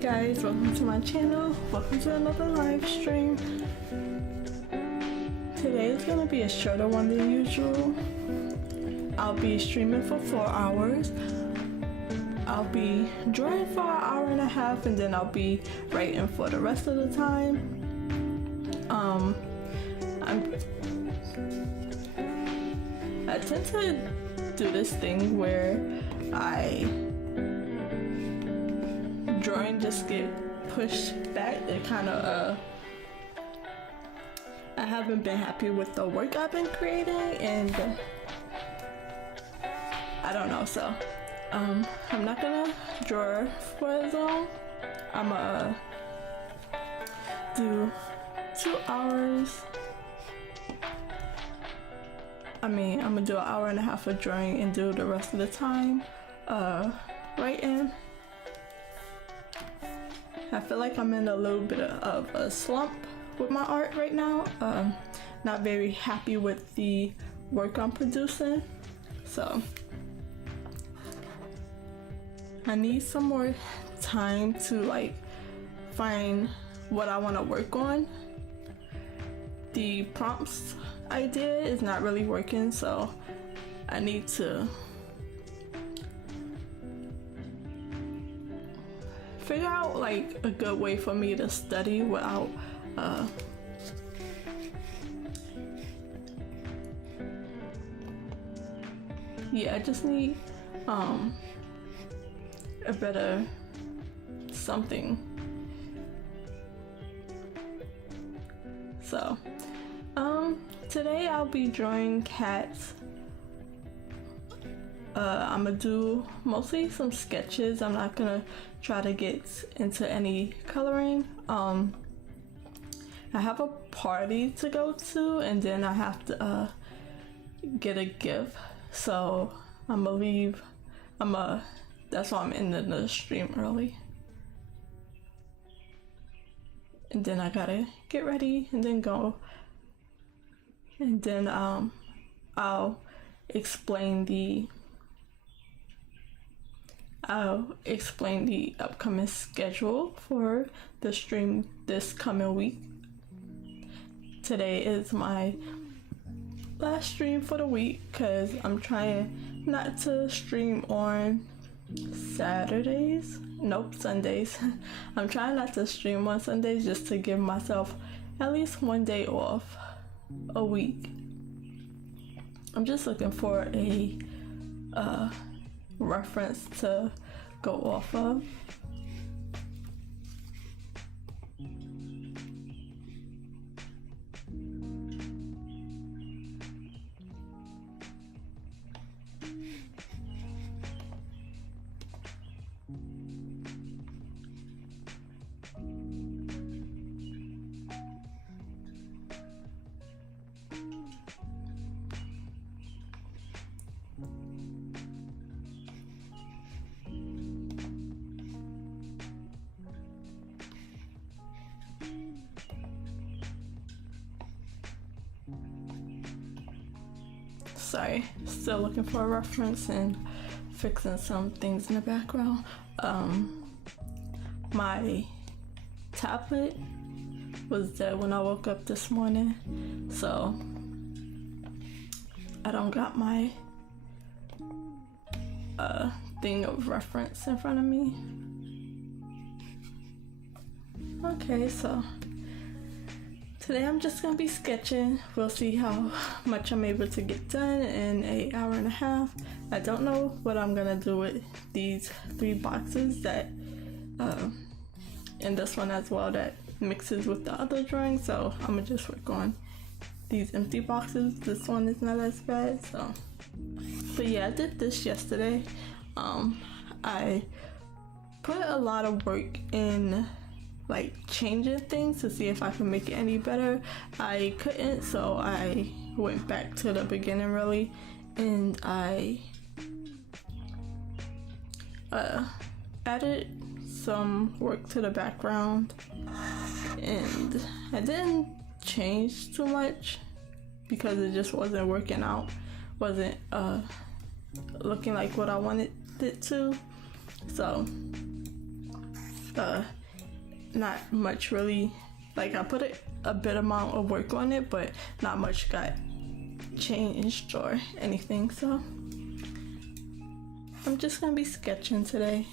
guys, welcome to my channel. Welcome to another live stream. Today is gonna be a shorter one than usual. I'll be streaming for 4 hours. I'll be drawing for an hour and a half, and then I'll be writing for the rest of the time. I tend to do this thing where drawing just get pushed back. It kind of I haven't been happy with the work I've been creating, and I don't know, so I'm not gonna draw for as long. I'm gonna do 2 hours. I'm gonna do an hour and a half of drawing and do the rest of the time writing. I feel like I'm in a little bit of a slump with my art right now. Not very happy with the work I'm producing, so I need some more time to like find what I want to work on. The prompts idea is not really working, so I need to figure out like a good way for me to study without I just need a better something. So today I'll be drawing cats. I'm gonna do mostly some sketches. I'm not gonna try to get into any coloring. I have a party to go to, and then I have to get a gift, so I'm gonna leave. That's why I'm ending the stream early, and then I gotta get ready and then go, and then I'll explain the upcoming schedule for the stream this coming week. Today is my last stream for the week because I'm trying not to stream on Sundays. I'm trying not to stream on Sundays just to give myself at least one day off a week. I'm just looking for a reference to go off of. Sorry, still looking for a reference and fixing some things in the background. My tablet was dead when I woke up this morning, so I don't got my thing of reference in front of me. Okay, so today I'm just gonna be sketching. We'll see how much I'm able to get done in an hour and a half. I don't know what I'm gonna do with these 3 boxes that and this one as well that mixes with the other drawing, so I'm gonna just work on these empty boxes. This one is not as bad, so. But yeah, I did this yesterday. I put a lot of work in like changing things to see if I can make it any better. I couldn't, so I went back to the beginning really, and I added some work to the background, and I didn't change too much because it just wasn't working out, wasn't looking like what I wanted it to. So not much really, like I put a bit amount of work on it, but not much got changed or anything. So I'm just gonna be sketching today.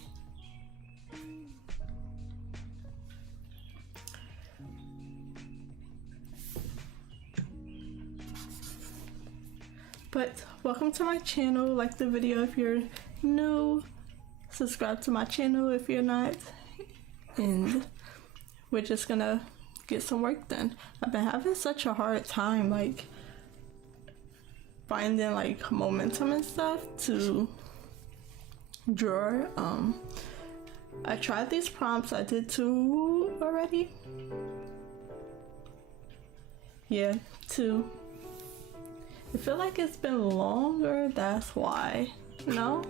But welcome to my channel. Like the video if you're new, subscribe to my channel if you're not, and we're just gonna get some work done. I've been having such a hard time like finding like momentum and stuff to draw. I tried these prompts. I did 2 already. Yeah, 2. I feel like it's been longer, that's why. No?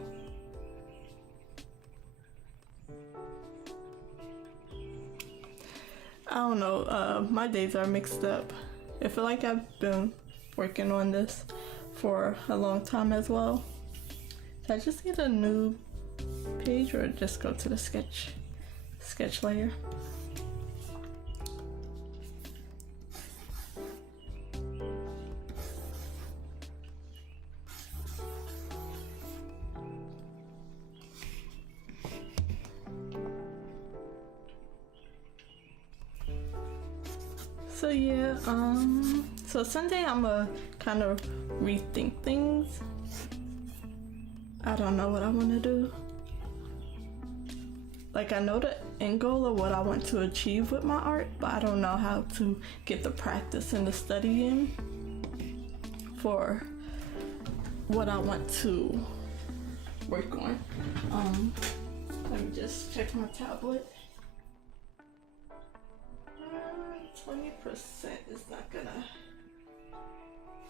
I don't know, my days are mixed up. I feel like I've been working on this for a long time as well. So I just need a new page or just go to the sketch layer. So yeah, so Sunday I'ma kind of rethink things. I don't know what I want to do. Like I know the end goal of what I want to achieve with my art, but I don't know how to get the practice and the studying for what I want to work on. Let me just check my tablet. 20% is not gonna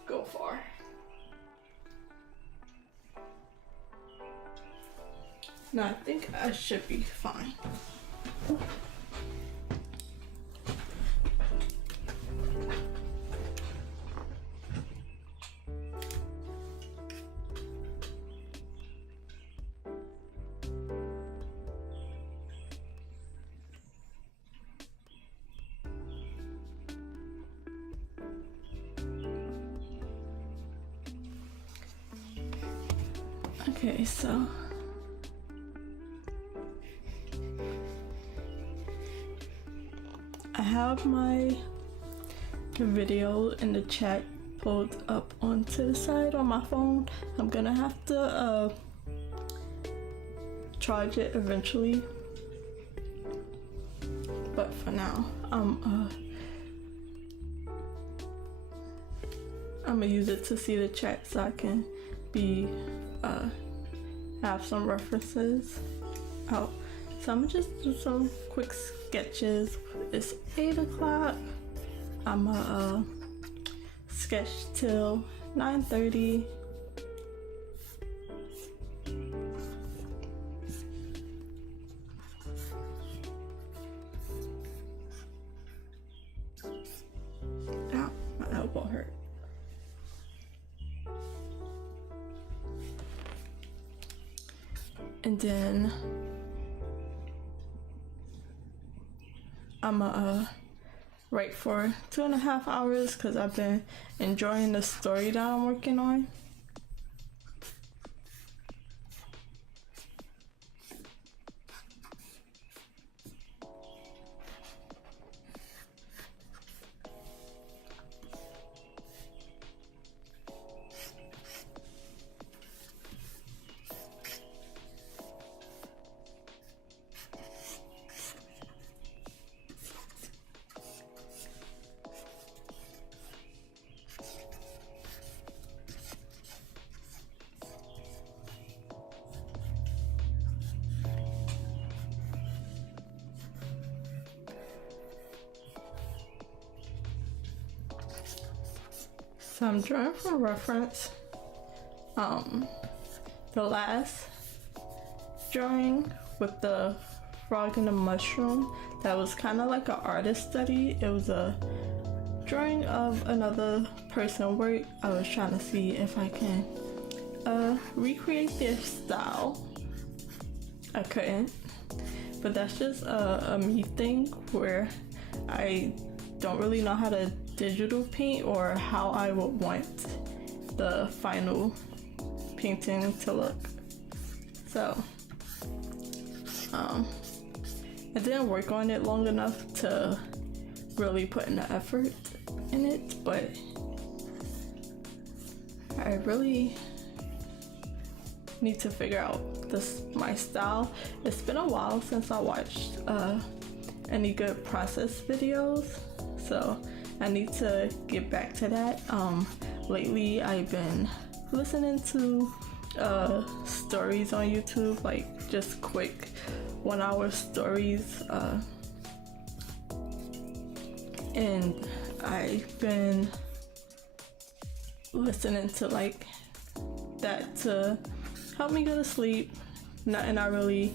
go far. No, I think I should be fine. Okay, so I have my video in the chat pulled up onto the side on my phone. I'm gonna have to charge it eventually, but for now I'm gonna use it to see the chat so I can be have some references out. So I'm gonna just do some quick sketches. It's 8 o'clock. I'm gonna sketch till 9:30. Ow, my elbow hurt. And then I'm write for 2.5 hours because I've been enjoying the story that I'm working on. So I'm drawing for reference. The last drawing with the frog and the mushroom, that was kind of like an artist study. It was a drawing of another person's work. I was trying to see if I can recreate their style. I couldn't, but that's just a me thing where I don't really know how to digital paint or how I would want the final painting to look. So I didn't work on it long enough to really put in the effort in it, but I really need to figure out my style. It's been a while since I watched any good process videos, so I need to get back to that. Lately I've been listening to stories on YouTube, like just quick 1 hour stories, and I've been listening to like that to help me go to sleep. Nothing I really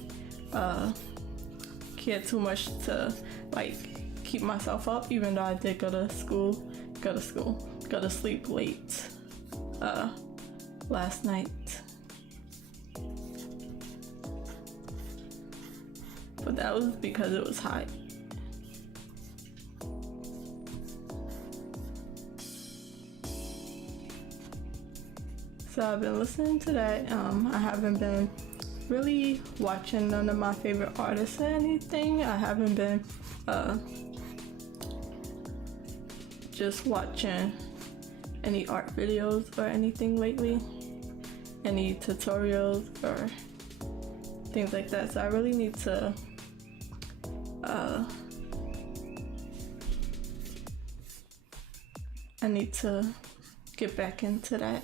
care too much to like keep myself up, even though I did go to sleep late last night. But that was because it was hot. So I've been listening to that. I haven't been really watching none of my favorite artists or anything. I haven't been just watching any art videos or anything lately, any tutorials or things like that. So I really need to get back into that.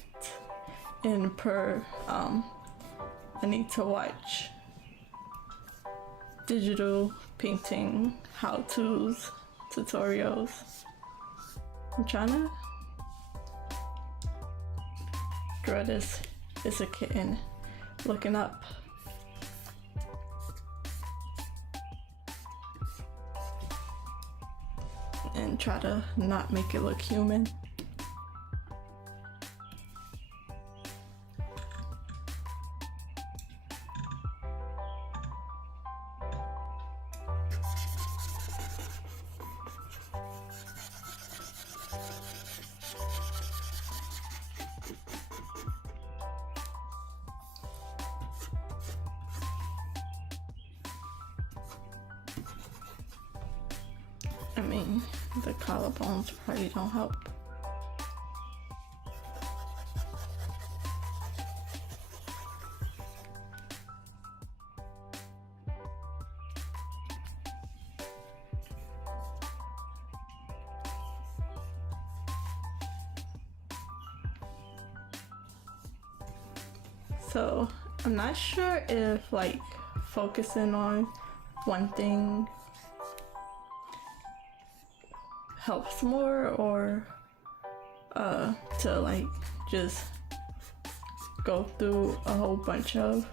And I need to watch digital painting how-tos, tutorials. I'm trying to draw this. It's a kitten looking up. And try to not make it look human. I mean, the collarbones probably don't help. So I'm not sure if like focusing on one thing helps more, or to like just go through a whole bunch of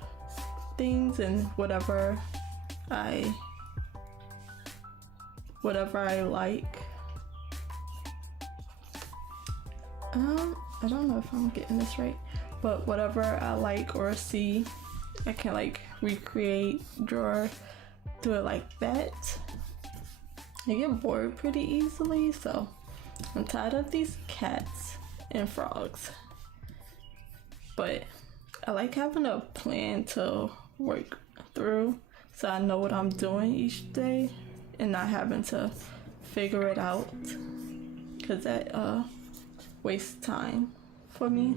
things and whatever I like. I don't know if I'm getting this right, but whatever I like or see, I can like recreate, draw, do it like that. I get bored pretty easily, so I'm tired of these cats and frogs. But I like having a plan to work through, so I know what I'm doing each day and not having to figure it out, because that wastes time for me.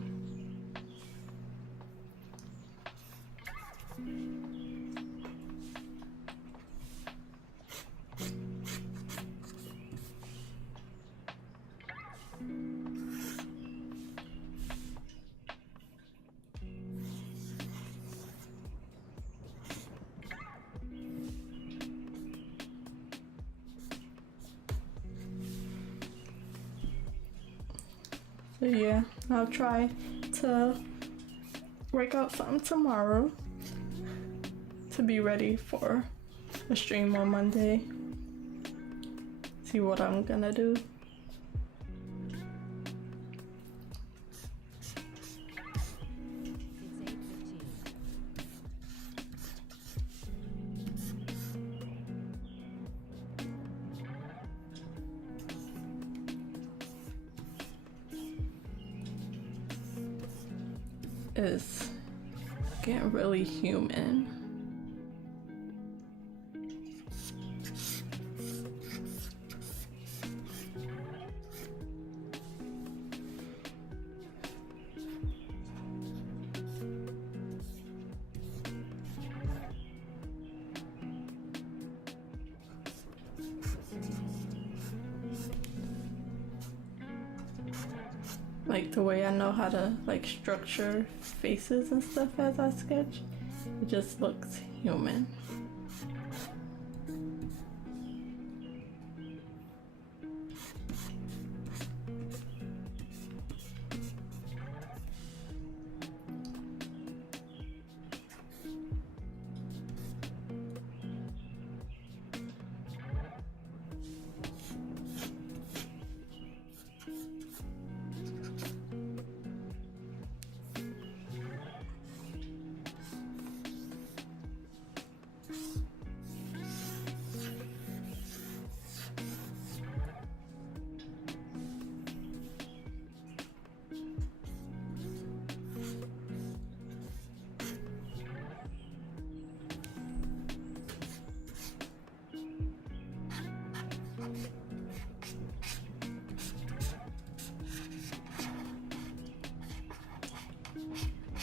So yeah, I'll try to work out something tomorrow to be ready for a stream on Monday. See what I'm gonna do. is getting really human. Like the way I know how to like structure faces and stuff as I sketch, it just looks human.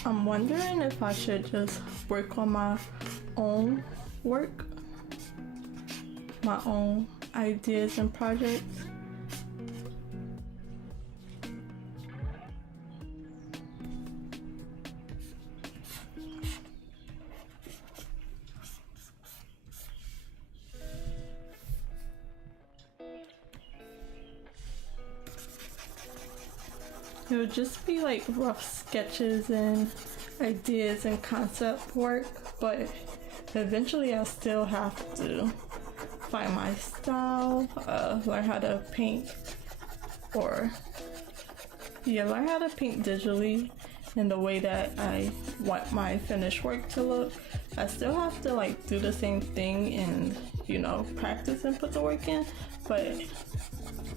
I'm wondering if I should just work on my own work, my own ideas and projects. It would just be like rough sketches and ideas and concept work, but eventually I still have to find my style, learn how to paint, learn how to paint digitally in the way that I want my finished work to look. I still have to like do the same thing and, you know, practice and put the work in,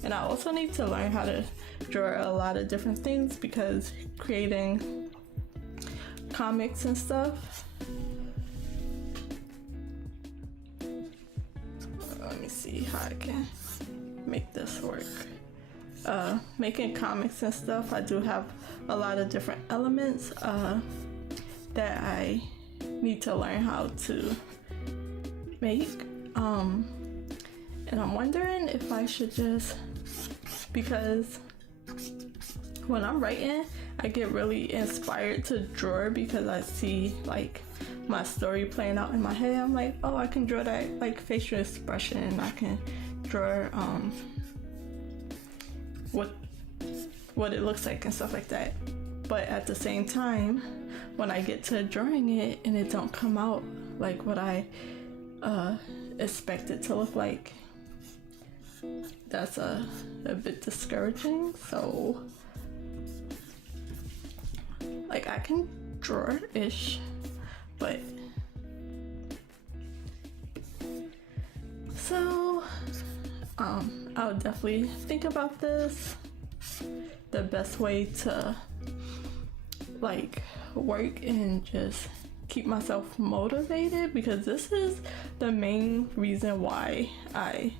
and I also need to learn how to draw a lot of different things because creating comics and stuff. Let me see how I can make this work. Making comics and stuff, I do have a lot of different elements that I need to learn how to make. And I'm wondering if I should just, because when I'm writing, I get really inspired to draw because I see like my story playing out in my head. I'm like, oh, I can draw that like facial expression. I can draw what it looks like and stuff like that. But at the same time, when I get to drawing it and it don't come out like what I expect it to look like, that's a bit discouraging. So like I can draw-ish, but so I'll definitely think about this, the best way to like work and just keep myself motivated, because this is the main reason why I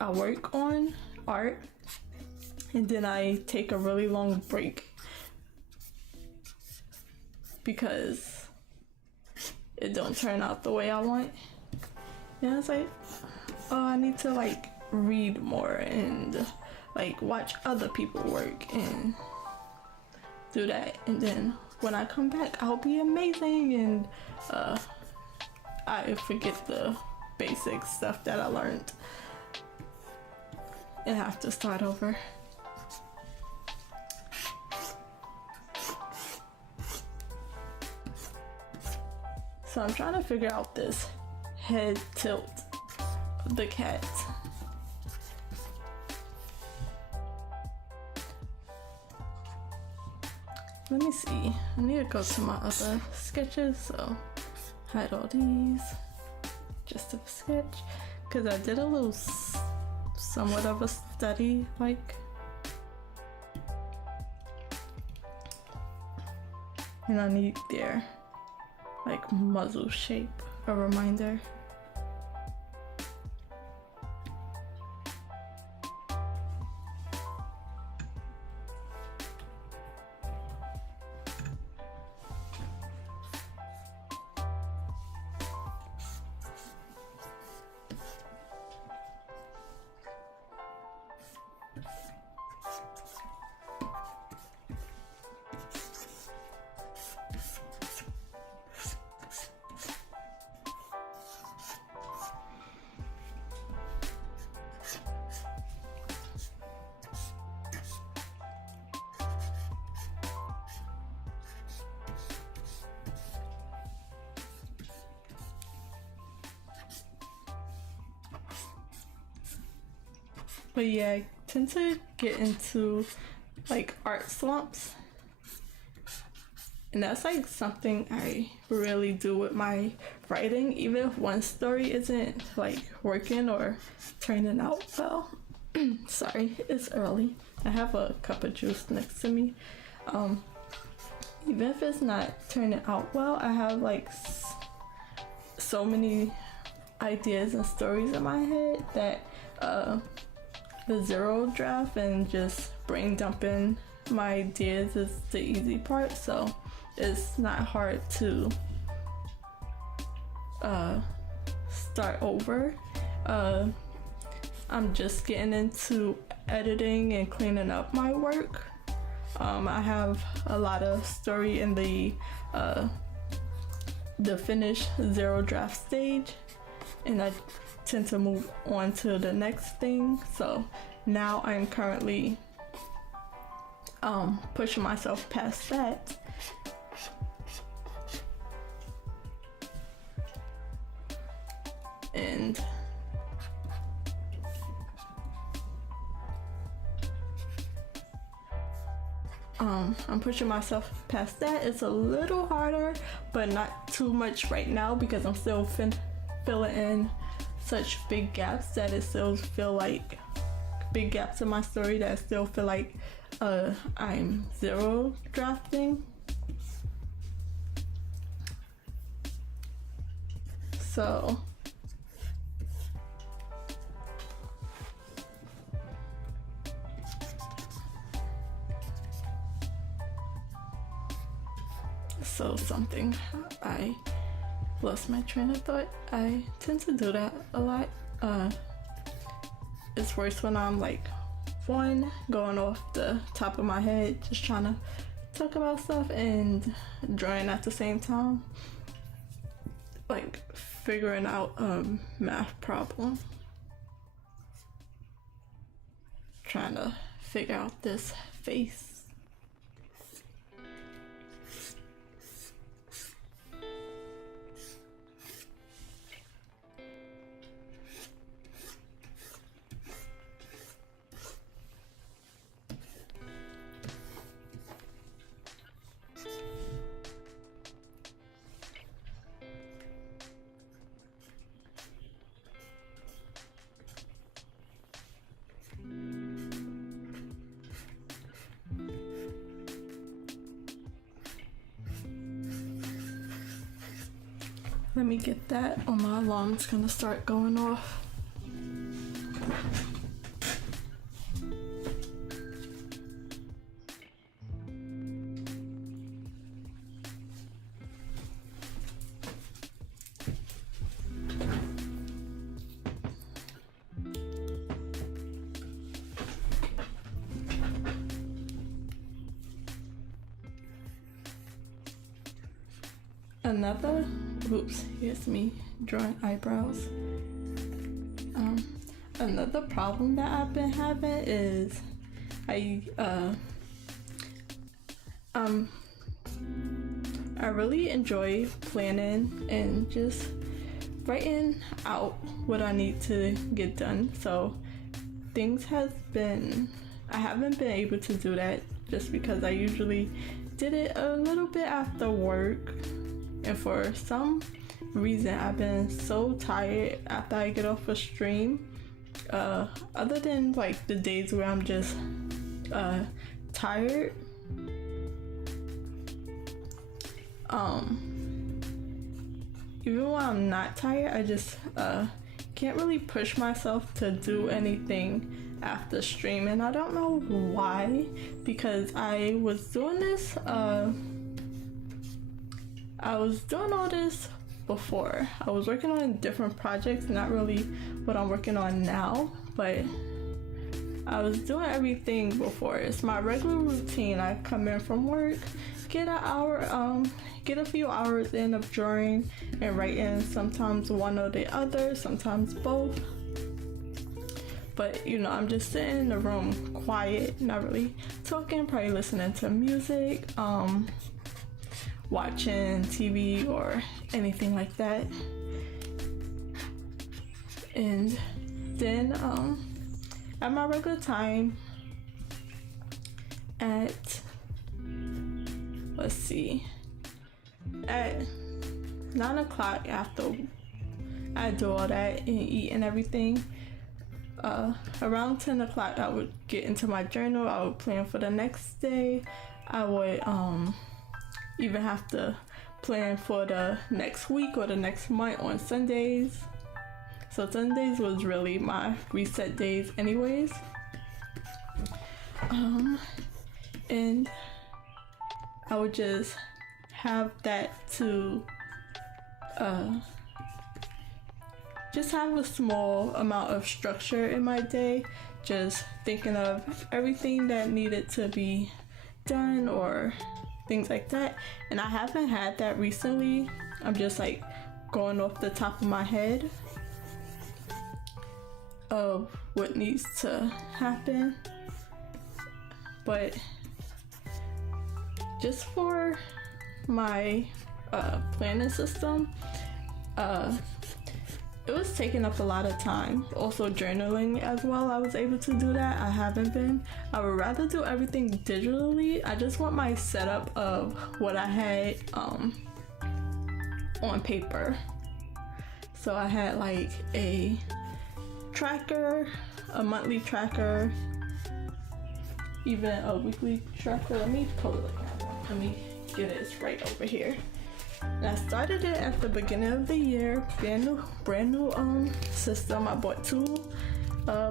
work on art and then I take a really long break because it don't turn out the way I want. And it's like, oh, I need to like read more and like watch other people work and do that, and then when I come back I'll be amazing, and I forget the basic stuff that I learned and have to start over. So I'm trying to figure out this head tilt of the cat. Let me see. I need to go to my other sketches, so hide all these. Just a sketch, because I did a little somewhat of a study, like, and I need their like muzzle shape, a reminder. But yeah, I tend to get into like art slumps, and that's like something I really do with my writing. Even if one story isn't like working or turning out well. Sorry, it's early. I have a cup of juice next to me. Even if it's not turning out well, I have like so many ideas and stories in my head that the zero draft and just brain dumping my ideas is the easy part, so it's not hard to start over. I'm just getting into editing and cleaning up my work. I have a lot of story in the finished zero draft stage, and I tend to move on to the next thing. So now I'm currently pushing myself past that. And I'm pushing myself past that. It's a little harder, but not too much right now because I'm still filling in such big gaps that it still feel like big gaps in my story that I still feel like I'm zero drafting. So something, I lost my train of thought. I tend to do that a lot. It's worse when I'm like going off the top of my head, just trying to talk about stuff and drawing at the same time, like figuring out a math problem, trying to figure out this face. Let me get that, or my alarm's gonna start going off. Here's me drawing eyebrows. Another problem that I've been having is I really enjoy planning and just writing out what I need to get done. So I haven't been able to do that just because I usually did it a little bit after work, and for some reason I've been so tired after I get off a stream. Other than like the days where I'm just tired, even when I'm not tired, I just can't really push myself to do anything after stream, and I don't know why, because I was doing this I was doing all this before. I was working on different projects, not really what I'm working on now, but I was doing everything before. It's my regular routine. I come in from work, get a few hours in of drawing and writing, sometimes one or the other, sometimes both. But you know, I'm just sitting in the room quiet, not really talking, probably listening to music, watching TV or anything like that. And then at my regular time at, let's see, at 9 o'clock, after I do all that and eat and everything, around 10 o'clock I would get into my journal. I would plan for the next day. I would even have to plan for the next week or the next month on Sundays. So Sundays was really my reset days anyways. And I would just have that to just have a small amount of structure in my day, just thinking of everything that needed to be done or things like that. And I haven't had that recently. I'm just like going off the top of my head of what needs to happen. But just for my planning system, it was taking up a lot of time. Also journaling as well, I was able to do that. I haven't been. I would rather do everything digitally. I just want my setup of what I had on paper. So I had like a tracker, a monthly tracker, even a weekly tracker. Let me pull it. Let me get it. It's right over here. And I started it at the beginning of the year, brand new system. I bought 2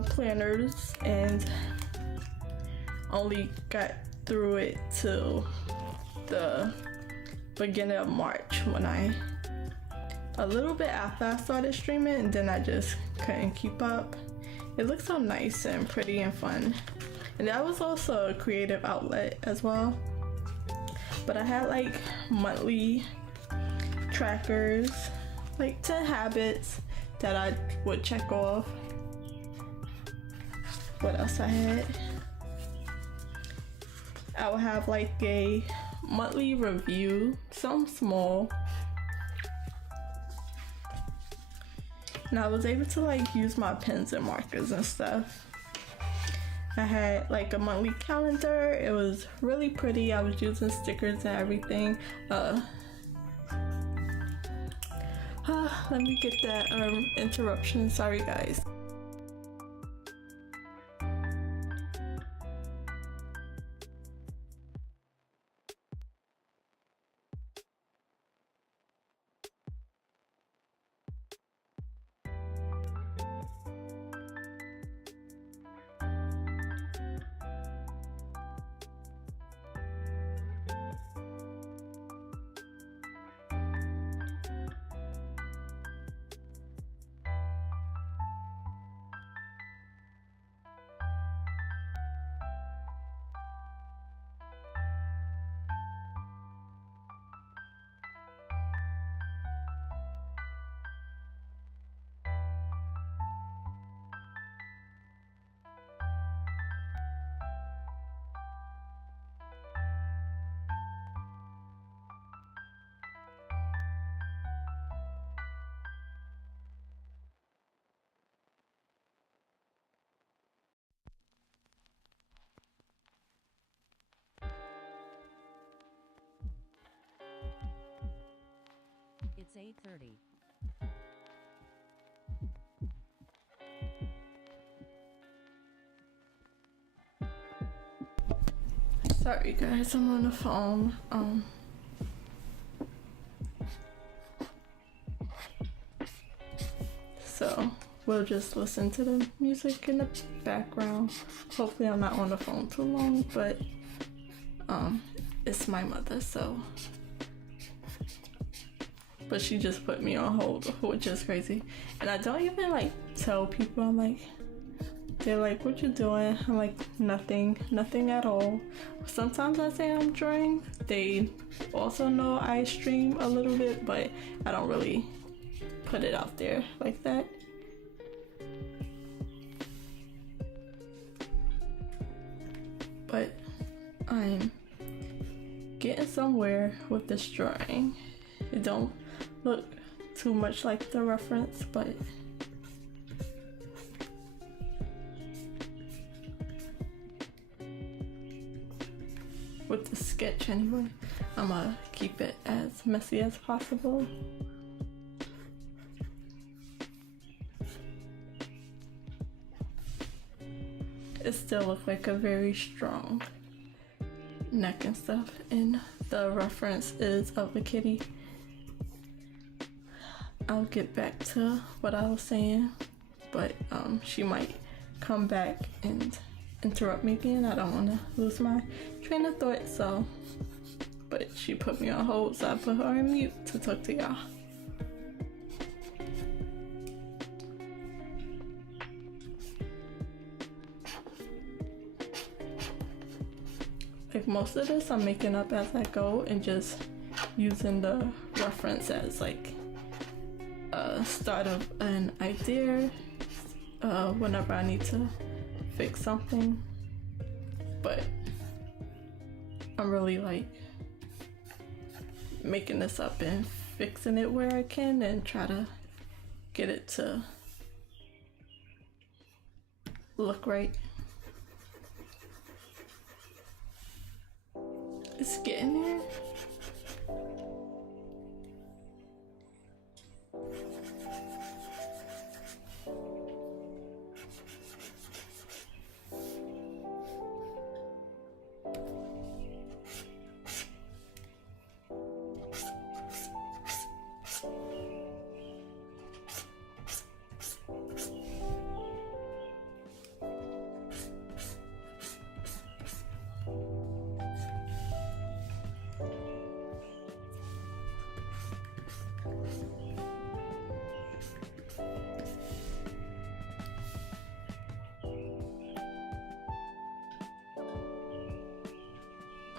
planners and only got through it till the beginning of March, when a little bit after I started streaming, and then I just couldn't keep up. It looks so nice and pretty and fun, and that was also a creative outlet as well. But I had like monthly trackers, like 10 habits that I would check off. What else I had? I would have like a monthly review, something small. And I was able to like use my pens and markers and stuff. I had like a monthly calendar. It was really pretty. I was using stickers and everything. Let me get that interruption. Sorry guys. It's 8:30. Sorry guys, I'm on the phone. will just listen to the music in the background. Hopefully I'm not on the phone too long, but it's my mother, so. But she just put me on hold, which is crazy. And I don't even like tell people. I'm like, they're like, what you doing? I'm like, nothing at all. Sometimes I say I'm drawing. They also know I stream a little bit, but I don't really put it out there like that. But I'm getting somewhere with this drawing. It don't look too much like the reference, but with the sketch anyway, I'm gonna keep it as messy as possible. It still looks like a very strong neck and stuff, and the reference is of a kitty. I'll get back to what I was saying, but she might come back and interrupt me again. I don't want to lose my train of thought, so. But she put me on hold, so I put her on mute to talk to y'all. Like most of this I'm making up as I go and just using the reference as like a start of an idea whenever I need to fix something. But I'm really like making this up and fixing it where I can and try to get it to look right. It's getting there.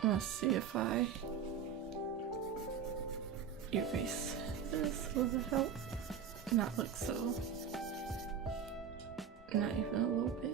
Let's see if I erase this. Will it help? Not look so. Not even a little bit.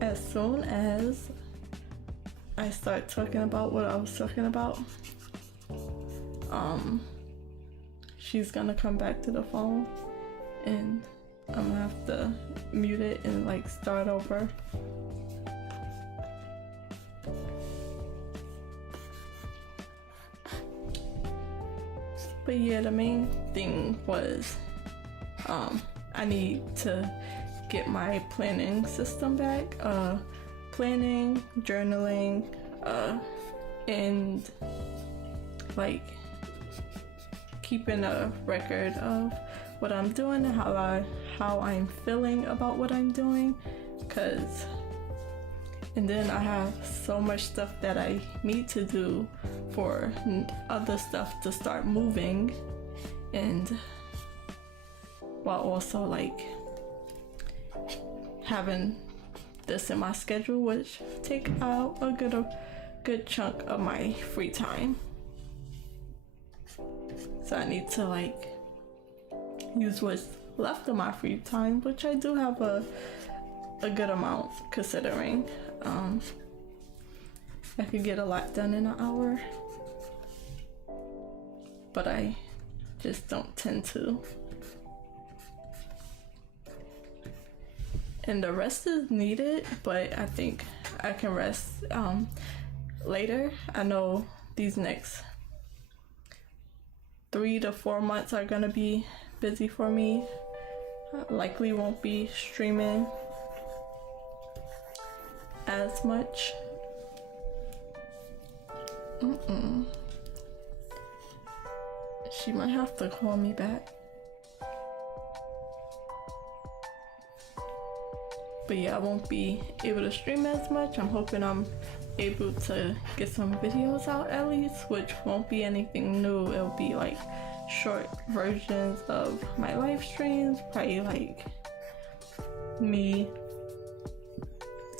As soon as I start talking about what I was talking about, she's gonna come back to the phone and I'm gonna have to mute it and like start over. But yeah, the main thing was I need to get my planning system back. Planning, journaling, and like keeping a record of what I'm doing and how I'm feeling about what I'm doing. And then I have so much stuff that I need to do for other stuff to start moving, and while also like having this in my schedule, which take out a good chunk of my free time. So I need to like use what's left of my free time, which I do have a good amount considering. I could get a lot done in an hour, but I just don't tend to. and the rest is needed, but I think I can rest later. I know these next 3 to 4 months are gonna be busy for me. I likely won't be streaming as much. She might have to call me back. But yeah, I won't be able to stream as much. I'm hoping I'm able to get some videos out at least, which won't be anything new. It'll be like short versions of my live streams, probably like me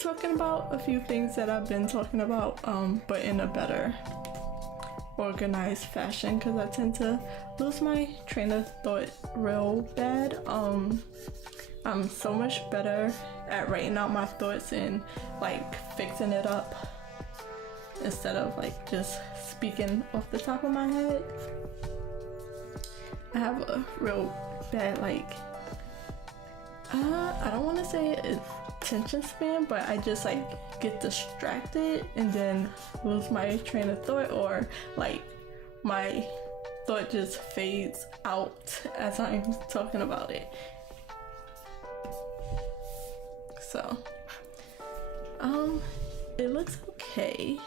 talking about a few things that I've been talking about, but in a better organized fashion, because I tend to lose my train of thought real bad. I'm so much better at writing out my thoughts and like fixing it up instead of like just speaking off the top of my head. I have a real bad like I don't want to say attention span, but I just like get distracted and then lose my train of thought, or like my thought just fades out as I'm talking about it. So it looks okay.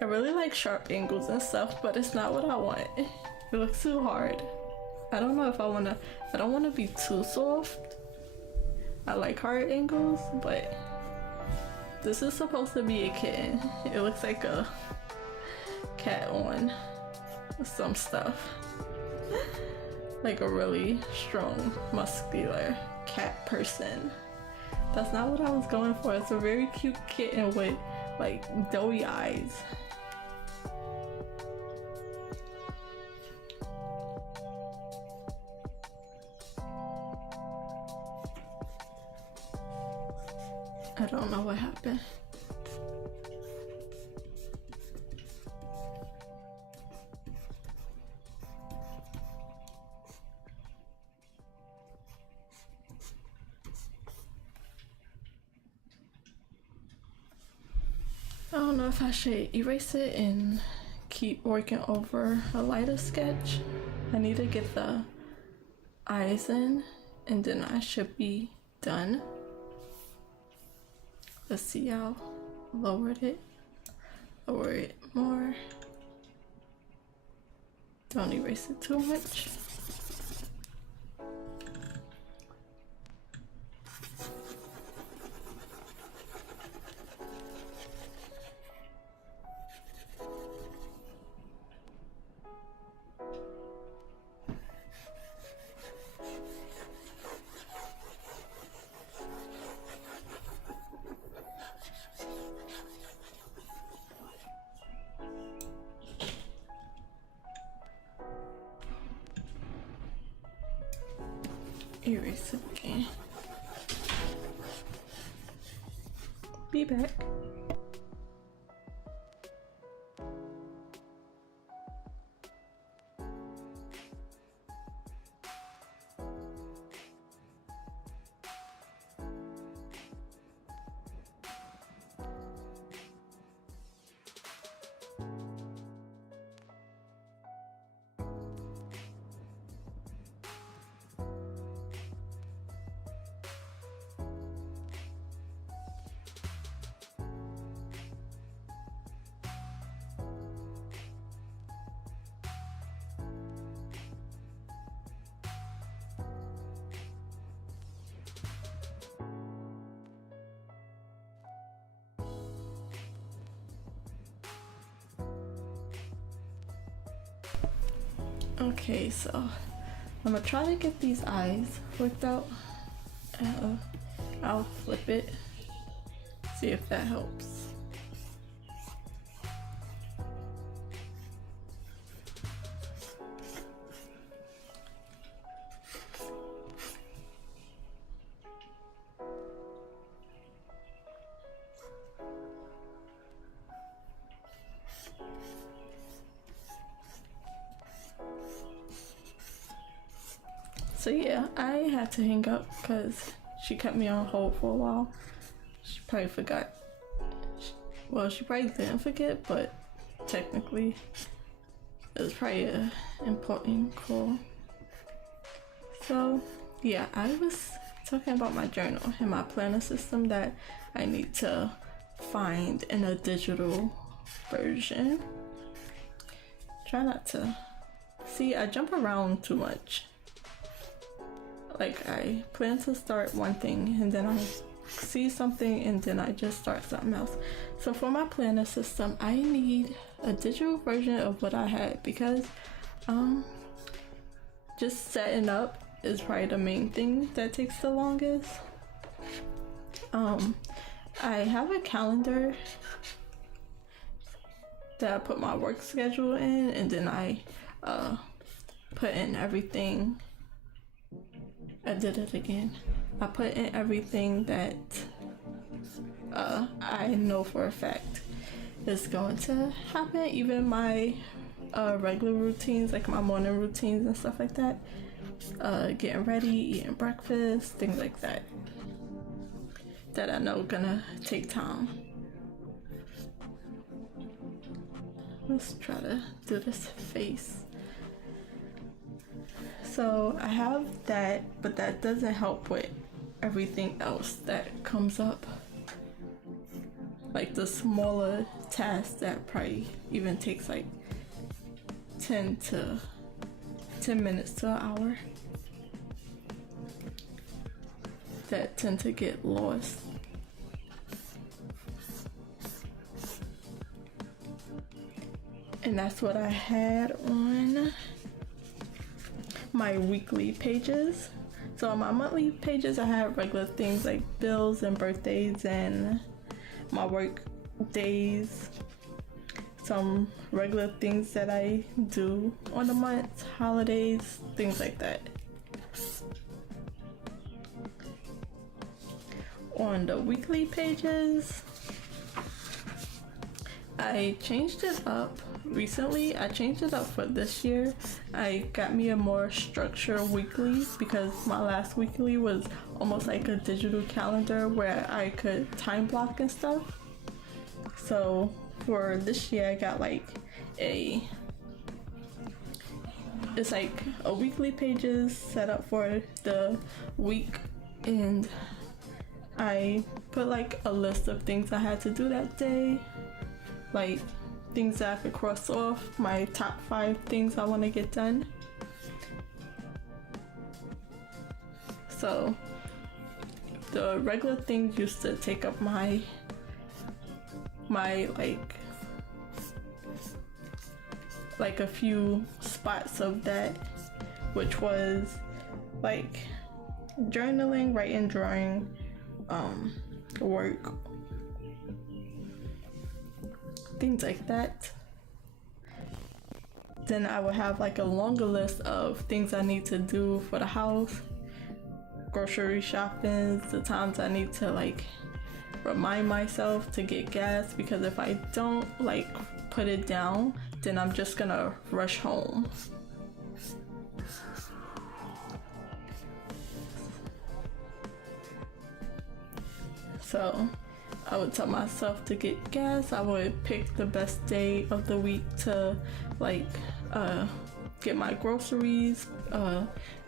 I really like sharp angles and stuff, but it's not what I want. It looks too hard. I don't know if I don't want to be too soft. I like hard angles, but this is supposed to be a kitten. It looks like a cat on some stuff. Like a really strong, muscular cat person. That's not what I was going for. It's a very cute kitten with like doughy eyes. I don't know what happened. I don't know if I should erase it and keep working over a lighter sketch. I need to get the eyes in and then I should be done. Let's see how lowered it. Lower it more. Don't erase it too much. Erase it again. Be back. Okay, so I'm gonna try to get these eyes worked out. I'll flip it, see if that helps. So yeah, I had to hang up because she kept me on hold for a while. She probably forgot. Well, she probably didn't forget, but technically it was probably an important call. So yeah, I was talking about my journal and my planner system that I need to find in a digital version. Try not to. See, I jump around too much. Like, I plan to start one thing and then I see something and then I just start something else. So for my planner system, I need a digital version of what I had because just setting up is probably the main thing that takes the longest. I have a calendar that I put my work schedule in, and then I put in everything. I did it again. I put in everything that I know for a fact is going to happen, even my regular routines, like my morning routines and stuff like that. Getting ready, eating breakfast, things like that I know gonna take time. Let's try to do this face. So I have that, but that doesn't help with everything else that comes up. Like the smaller tasks that probably even takes like 10 minutes to an hour that tend to get lost. And that's what I had on my weekly pages. So on my monthly pages, I had regular things like bills and birthdays and my work days, some regular things that I do on the month, holidays, things like that. On the weekly pages, I changed it up recently. I changed it up for this year. I got me a more structured weekly because my last weekly was almost like a digital calendar where I could time block and stuff. So for this year, I got like it's like a weekly pages set up for the week, and I put like a list of things I had to do that day, like things that I could cross off, my top 5 things I want to get done. So the regular things used to take up my like a few spots of that, which was like journaling, writing, drawing, work, things like that. Then I would have like a longer list of things I need to do for the house, grocery shopping, the times I need to like remind myself to get gas, because if I don't like put it down, then I'm just gonna rush home. So I would tell myself to get gas. I would pick the best day of the week to like get my groceries,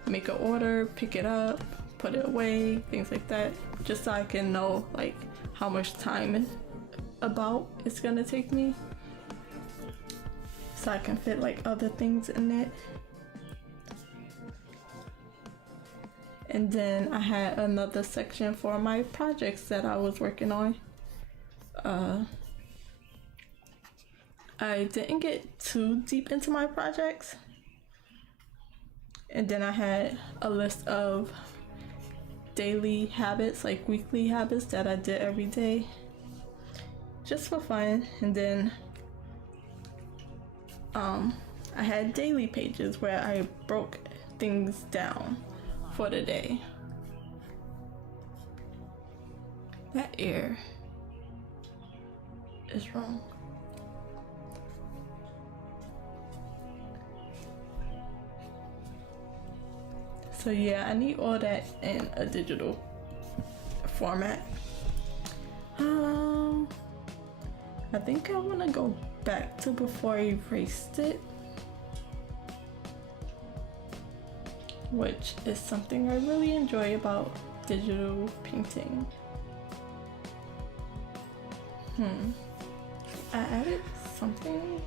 make an order, pick it up, put it away, things like that, just so I can know like how much time it's gonna take me, so I can fit like other things in it. And then I had another section for my projects that I was working on. I didn't get too deep into my projects. And then I had a list of daily habits, like weekly habits that I did every day, just for fun. And then I had daily pages where I broke things down for the day. That ear is wrong. So yeah, I need all that in a digital format. I think I want to go back to before I erased it, which is something I really enjoy about digital painting. I added something.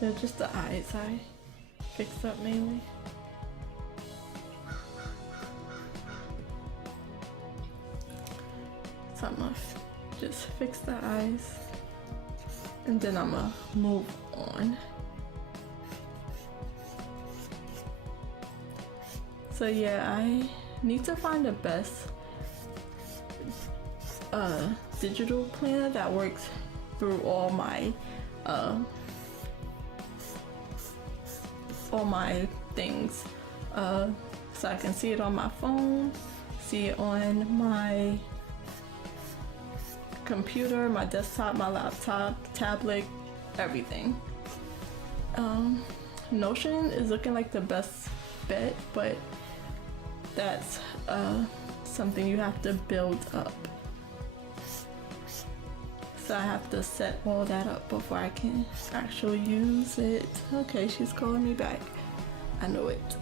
They're just the eyes I fixed up mainly. So I'm gonna just fix the eyes and then I'm gonna move on. So yeah, I need to find the best digital planner that works through all my things, so I can see it on my phone, see it on my computer, my desktop, my laptop, tablet, everything. Notion is looking like the best bet, but that's something you have to build up. So I have to set all that up before I can actually use it. Okay, she's calling me back. I know it.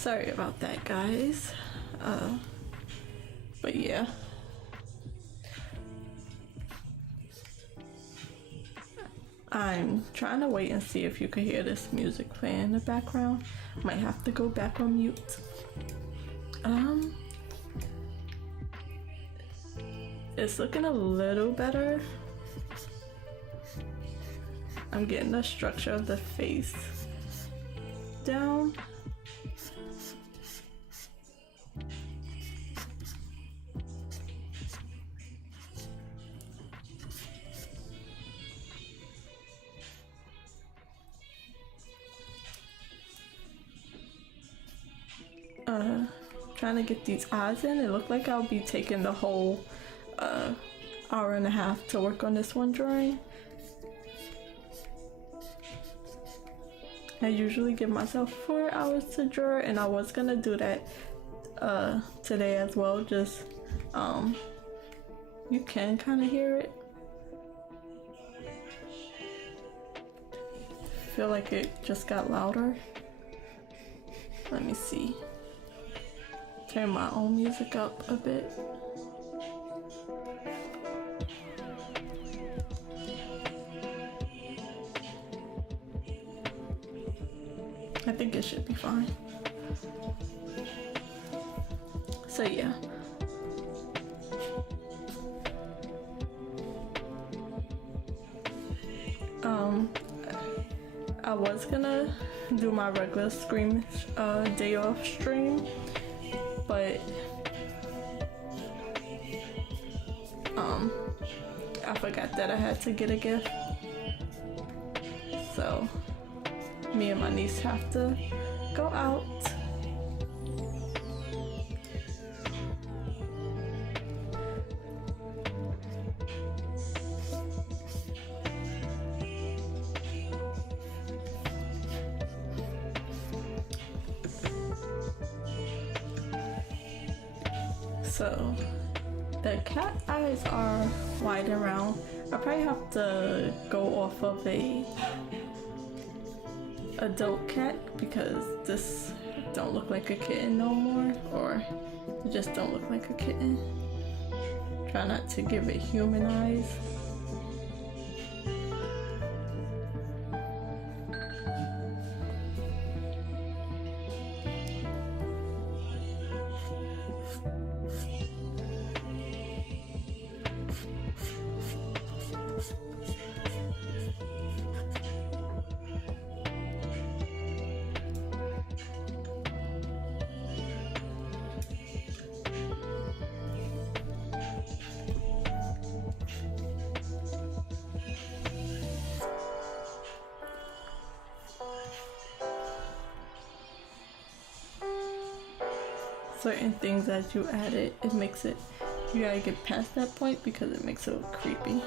Sorry about that, guys. But yeah. I'm trying to wait and see if you can hear this music playing in the background. Might have to go back on mute. It's looking a little better. I'm getting the structure of the face down. Trying to get these eyes in. It looked like I'll be taking the whole hour and a half to work on this one drawing. I usually give myself 4 hours to draw, and I was gonna do that today as well. Just you can kind of hear it. Feel like it just got louder. Let me see. Turn my own music up a bit. I think it should be fine. So yeah. I was gonna do my regular Scream day off stream, but I forgot that I had to get a gift, so me and my niece have to go out. So the cat eyes are wide and round. I probably have to go off of a adult cat because this don't look like a kitten no more, or it just don't look like a kitten. Try not to give it human eyes. Certain things that you added, it makes it, you gotta get past that point because it makes it look creepy.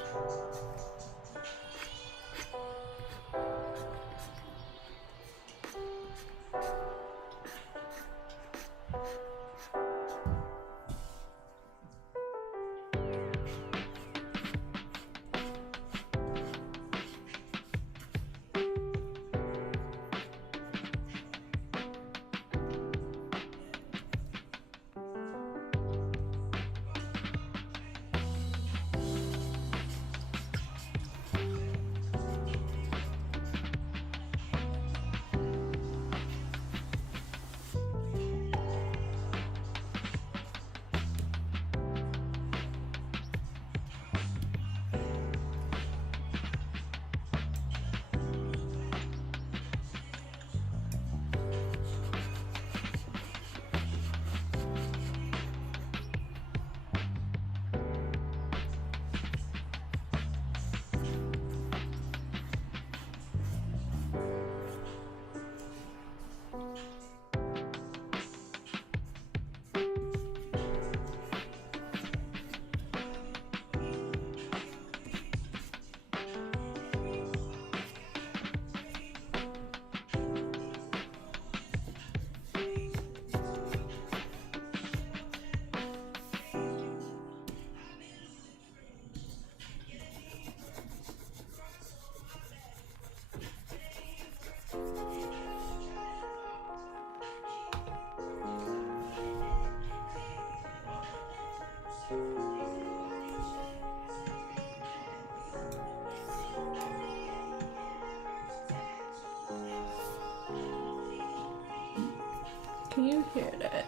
Can you hear that?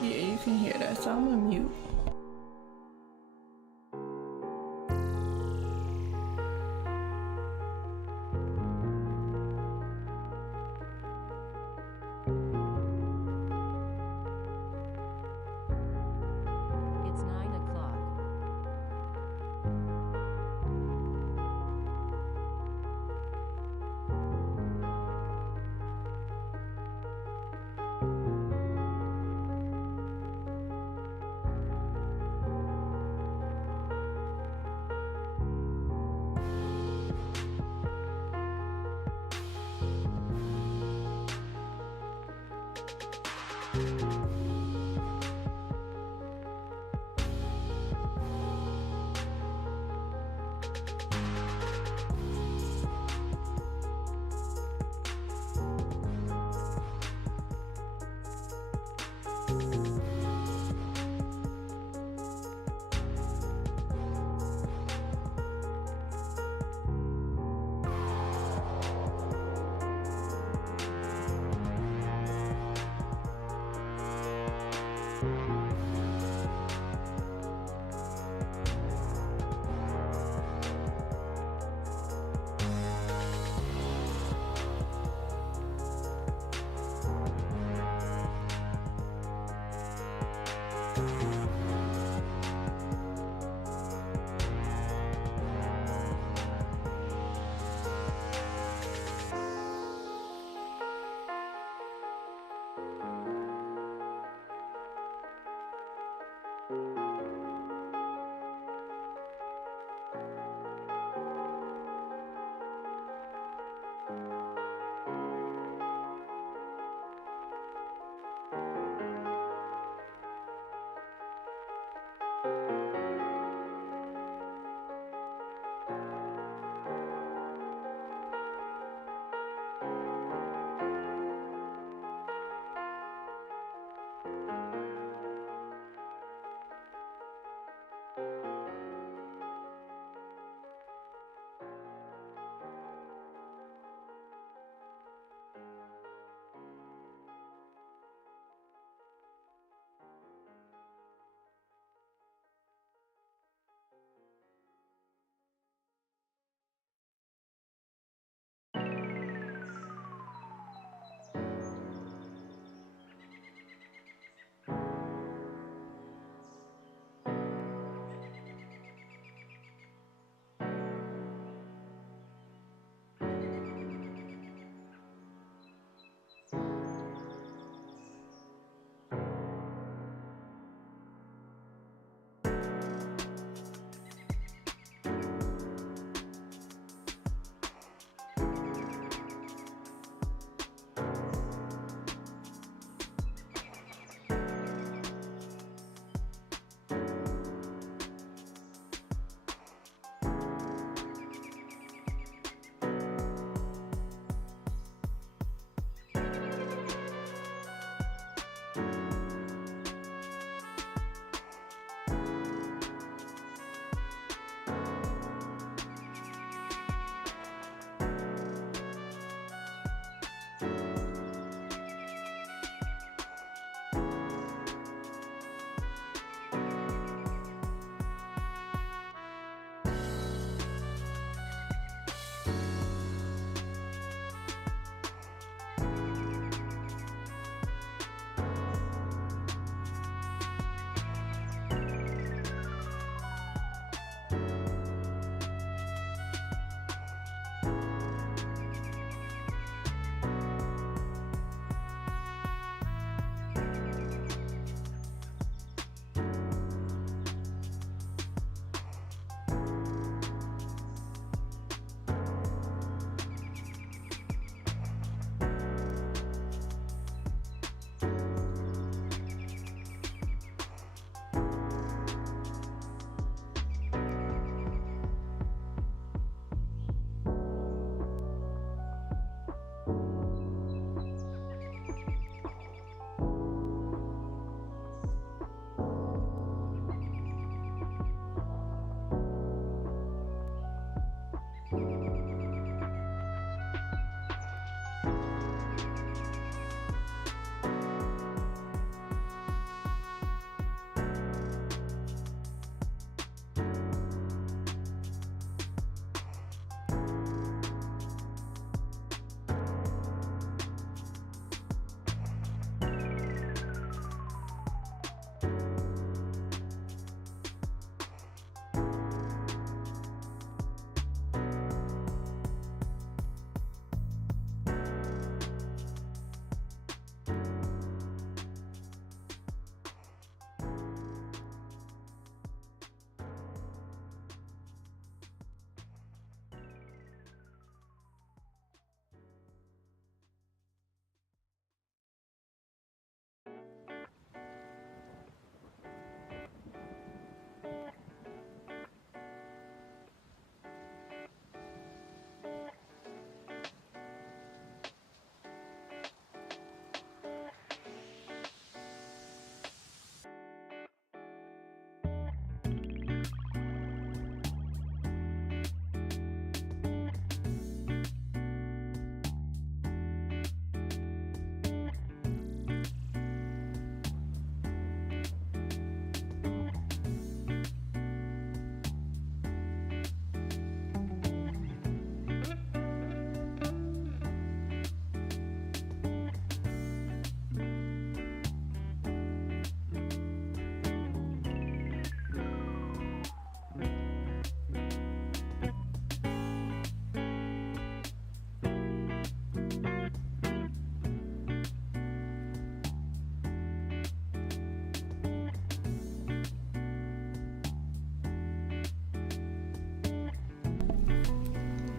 Yeah, you can hear that, so I'm gonna mute. It's 9 o'clock.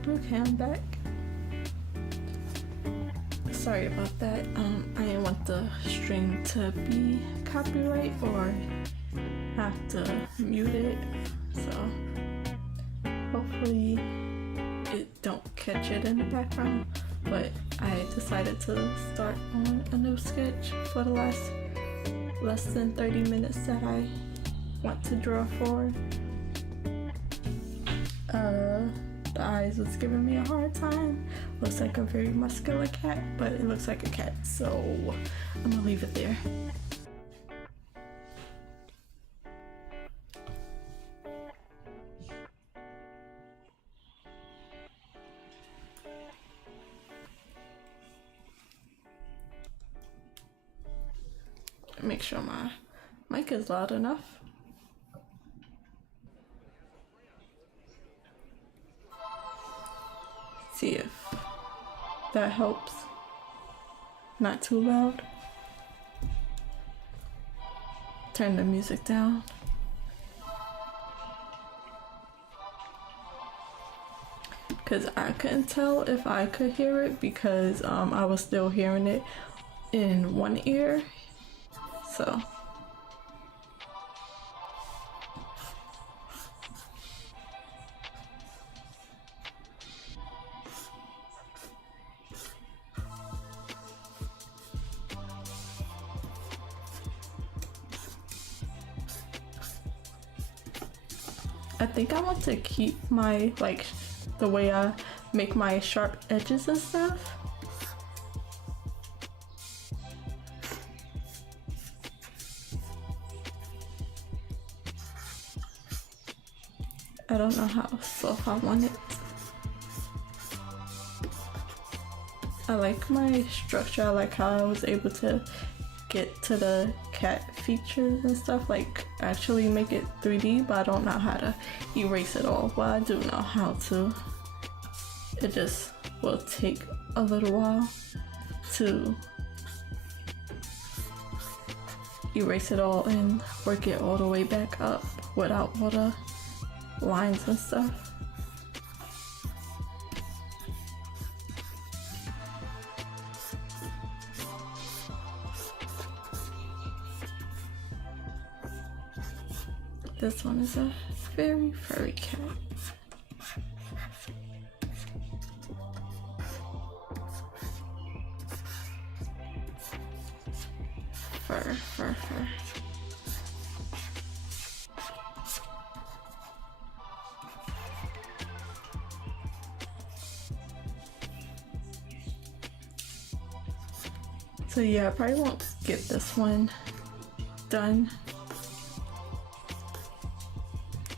Okay, I'm back. Sorry about that. I didn't want the stream to be copyright or have to mute it, so hopefully it don't catch it in the background. But I decided to start on a new sketch for the less than 30 minutes that I want to draw for. The eyes was giving me a hard time. Looks like a very muscular cat, but it looks like a cat, so I'm gonna leave it there. Make sure my mic is loud enough. See if that helps. Not too loud. Turn the music down. Cause I couldn't tell if I could hear it because I was still hearing it in one ear. So I think I want to keep my, like, the way I make my sharp edges and stuff. I don't know how soft I want it. I like my structure. I like how I was able to get to the cat features and stuff, like actually make it 3D, but I don't know how to erase it all. Well, I do know how to. It just will take a little while to erase it all and work it all the way back up without all the lines and stuff. This one is a very furry cat. Fur. So yeah, I probably won't get this one done.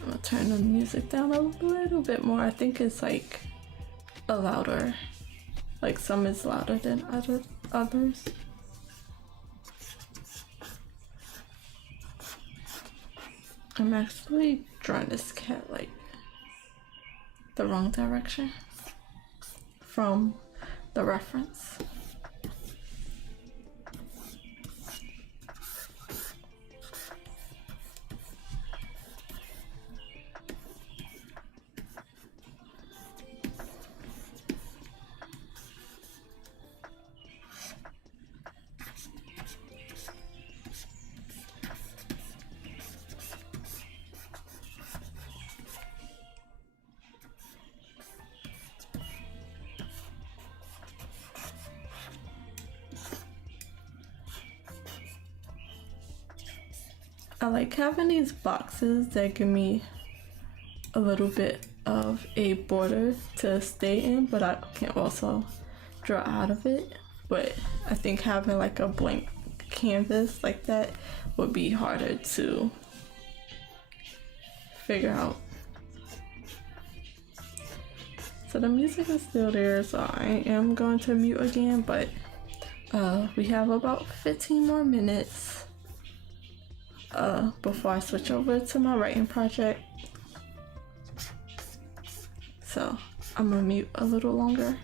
I'm gonna turn the music down a little bit more. I think it's like a louder, like some is louder than others. I'm actually drawing this cat like the wrong direction from the reference. I like having these boxes that give me a little bit of a border to stay in, but I can also draw out of it. But I think having like a blank canvas like that would be harder to figure out. So the music is still there, so I am going to mute again, but we have about 15 more minutes before I switch over to my writing project. So I'm gonna mute a little longer.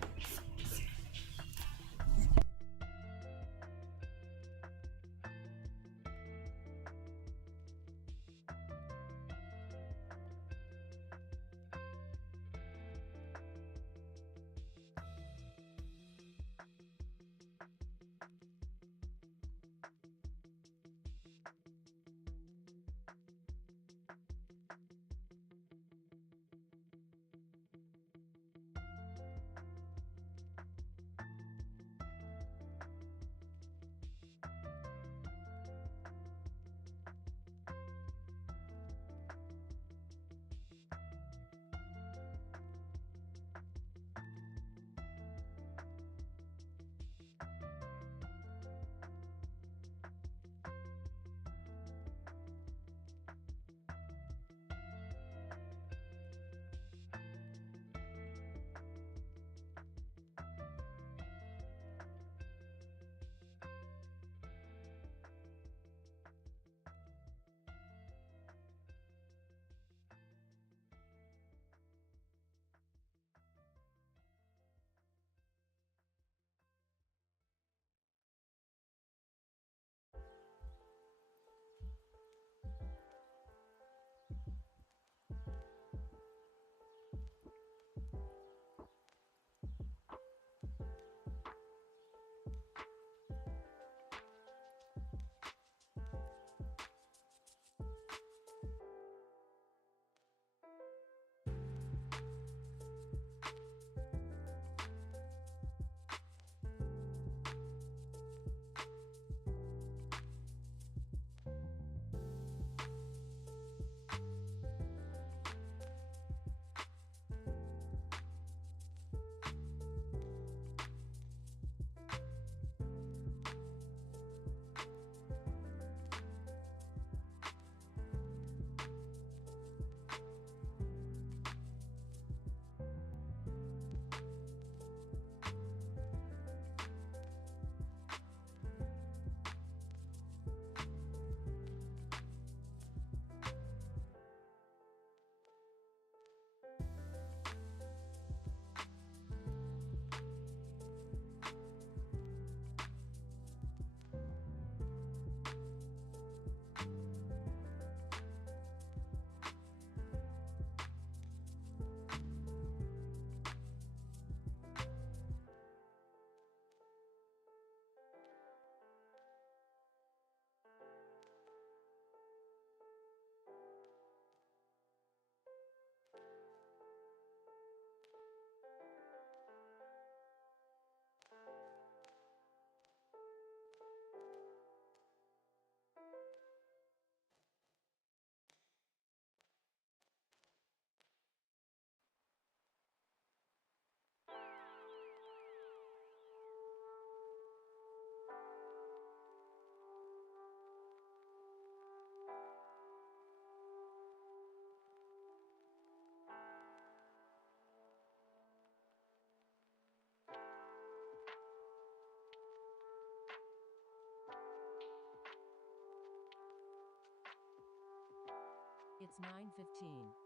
It's 9:15.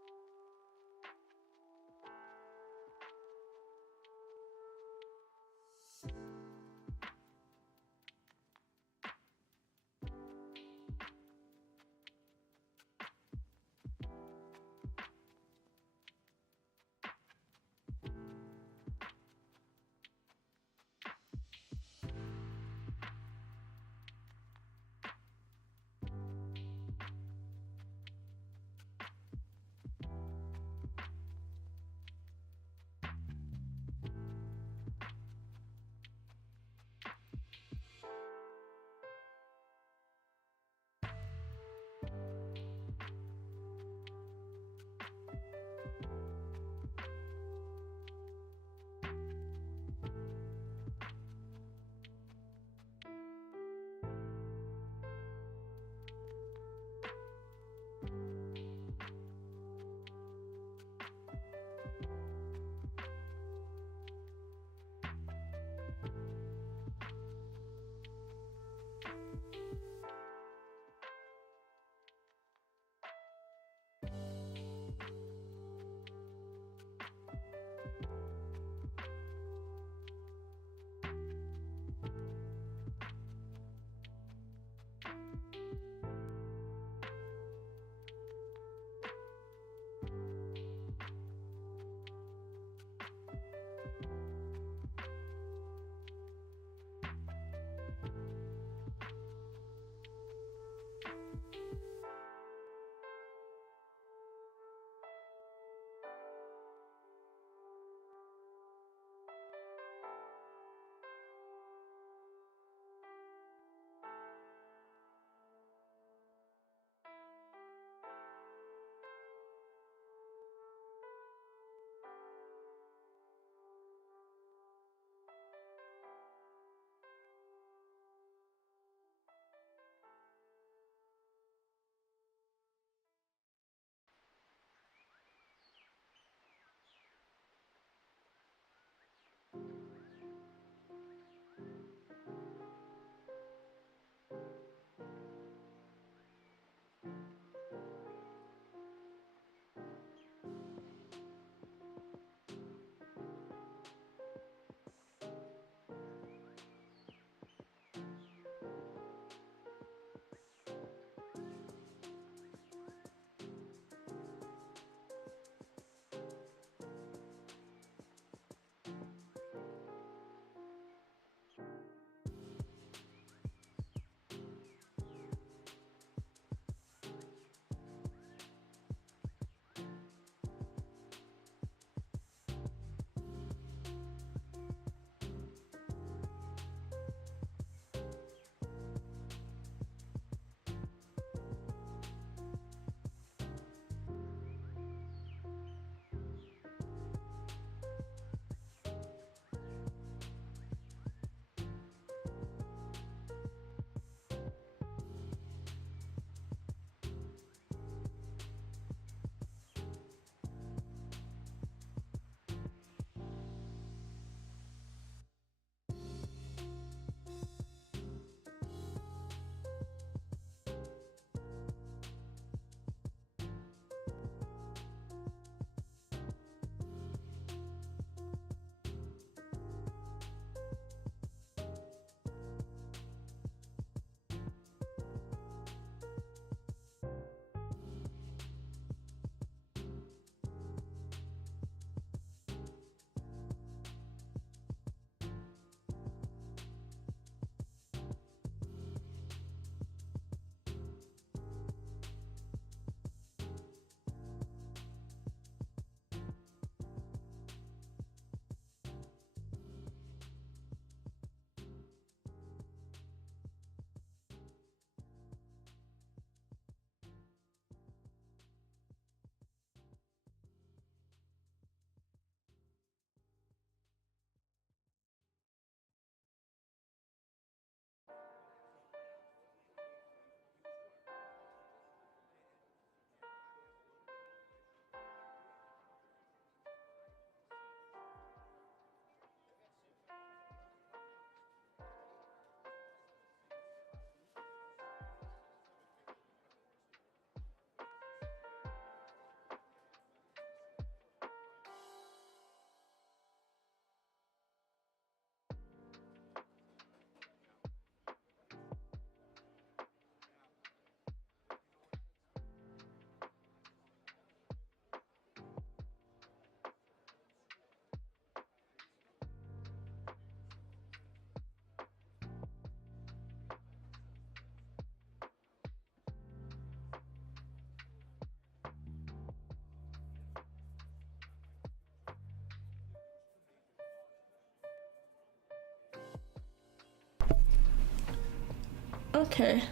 Okay.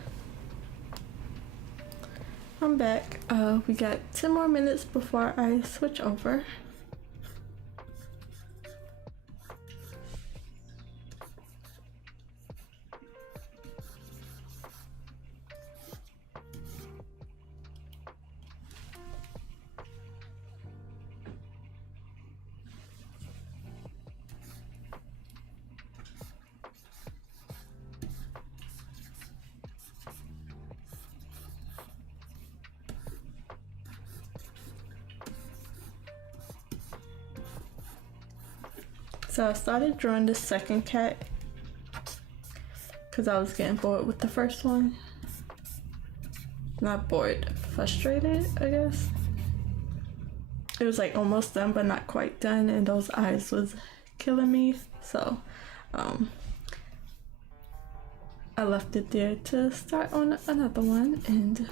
I'm back. We got 10 more minutes before I switch over. So I started drawing the second cat because I was getting bored with the first one. Not bored, frustrated, I guess. It was like almost done but not quite done, and those eyes was killing me. So I left it there to start on another one, and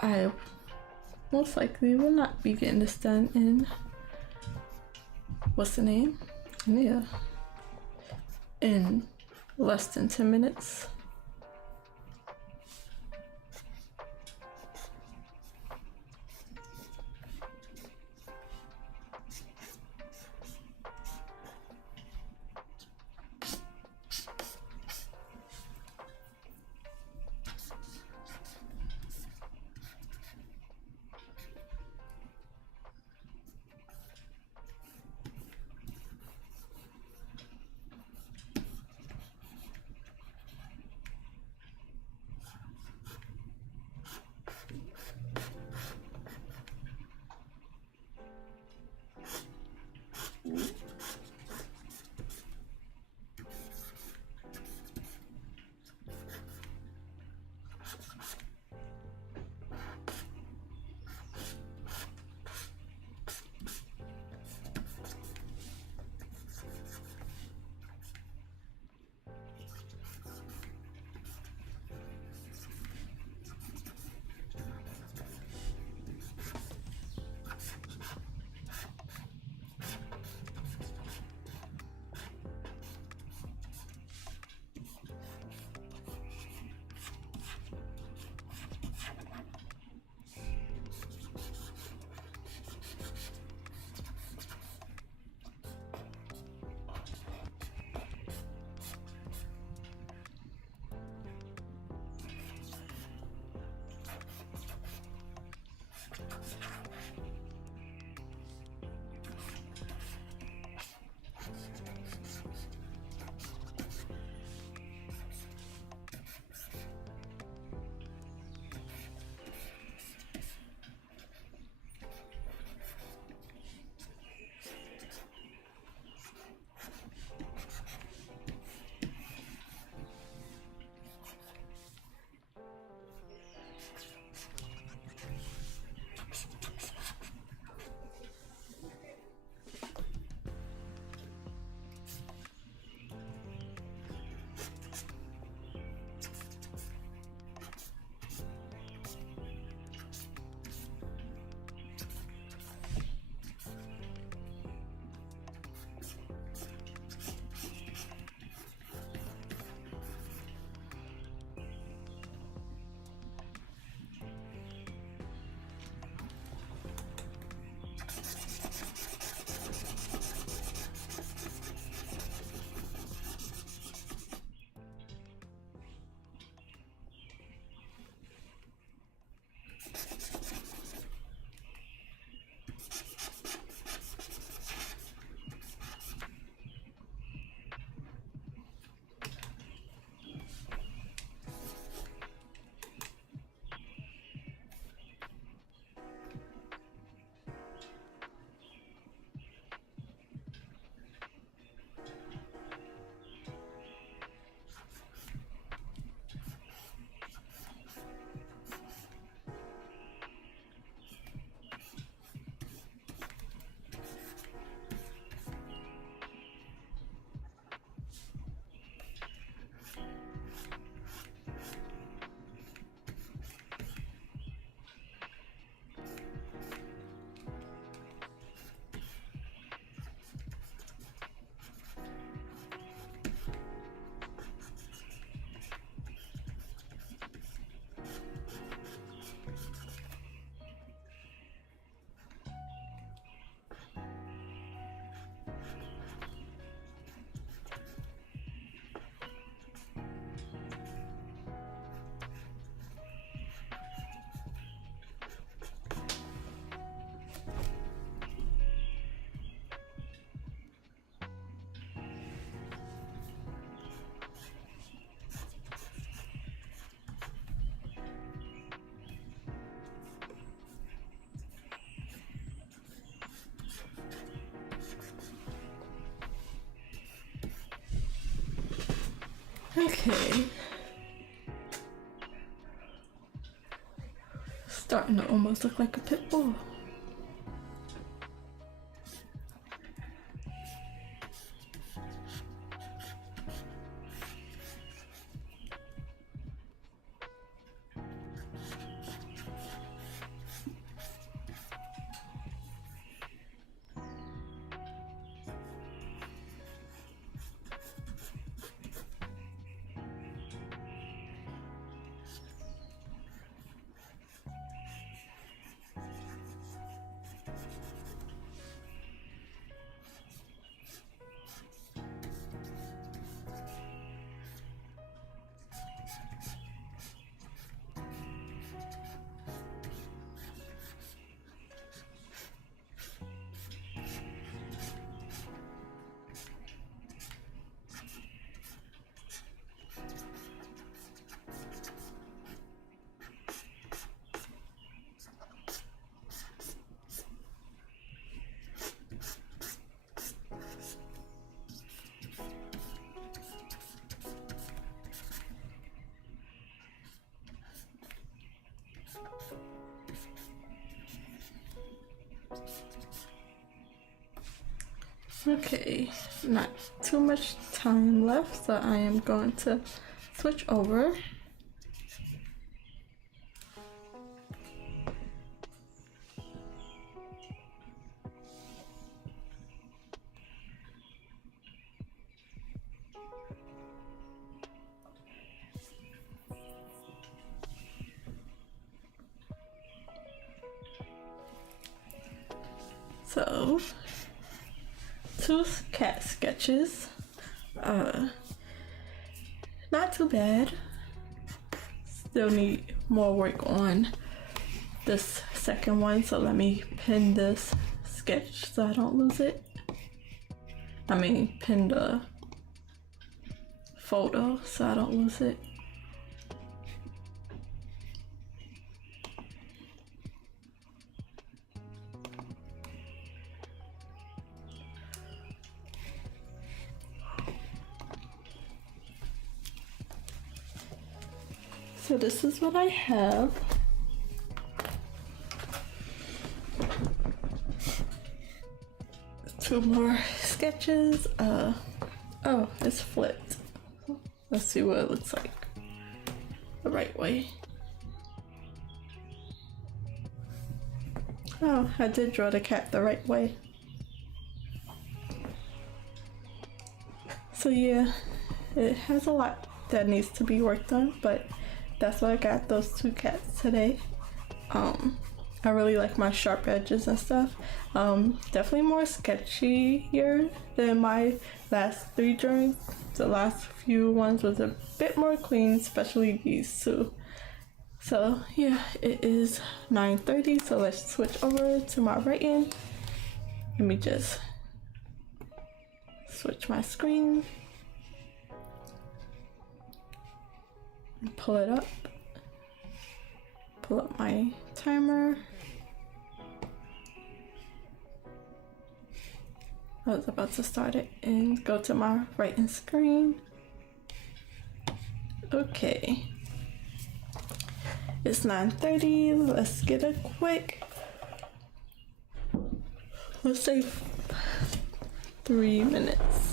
I most likely will not be getting this done in what's the name? Yeah. In less than 10 minutes. Okay. Starting to almost look like a pit bull. Okay, not too much time left, so I am going to switch over. So, two cat sketches. Not too bad. Still need more work on this second one, so let me pin this sketch so I don't lose it. I mean, pin the photo so I don't lose it. So this is what I have. Two more sketches. Oh, it's flipped. Let's see what it looks like the right way. Oh, I did draw the cat the right way. So yeah, it has a lot that needs to be worked on, but that's why I got those two cats today. I really like my sharp edges and stuff. Definitely more sketchier than my last three drawings. The last few ones was a bit more clean, especially these two. So yeah, it is 9:30, so let's switch over to my writing. Let me just switch my screen and pull it up. Pull up my timer. I was about to start it and go to my writing screen. Okay. It's 9:30. Let's get a quick, let's say 3 minutes.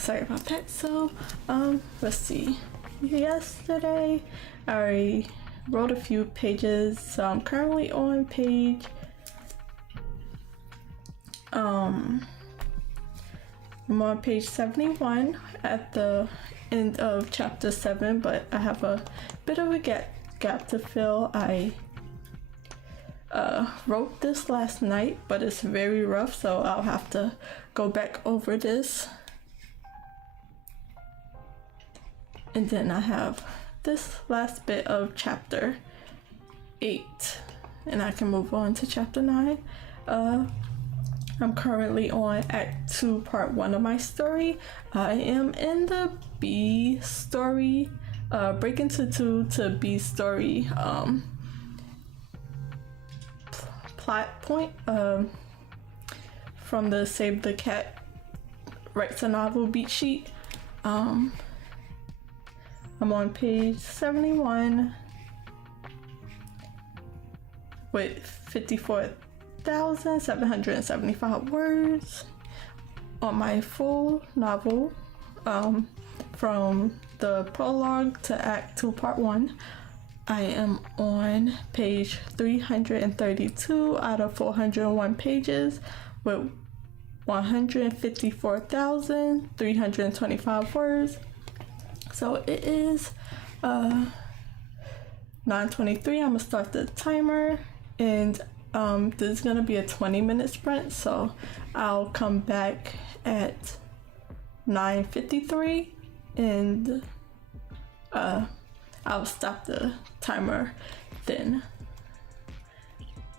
sorry about that. So let's see, yesterday I already wrote a few pages, so I'm currently on page I'm on page 71 at the end of chapter 7, but I have a bit of a gap to fill. I wrote this last night, but it's very rough, so I'll have to go back over this. And then I have this last bit of chapter 8, and I can move on to chapter 9. I'm currently on Act 2, Part 1 of my story. I am in the B story, break into 2 to B story plot point from the Save the Cat Writes a Novel beat sheet. I'm on page 71 with 54,775 words on my full novel, from the prologue to Act 2 Part 1. I am on page 332 out of 401 pages with 154,325 words. So it is 9:23. I'm gonna start the timer, and this is gonna be a 20-minute sprint, so I'll come back at 9:53 and I'll stop the timer then.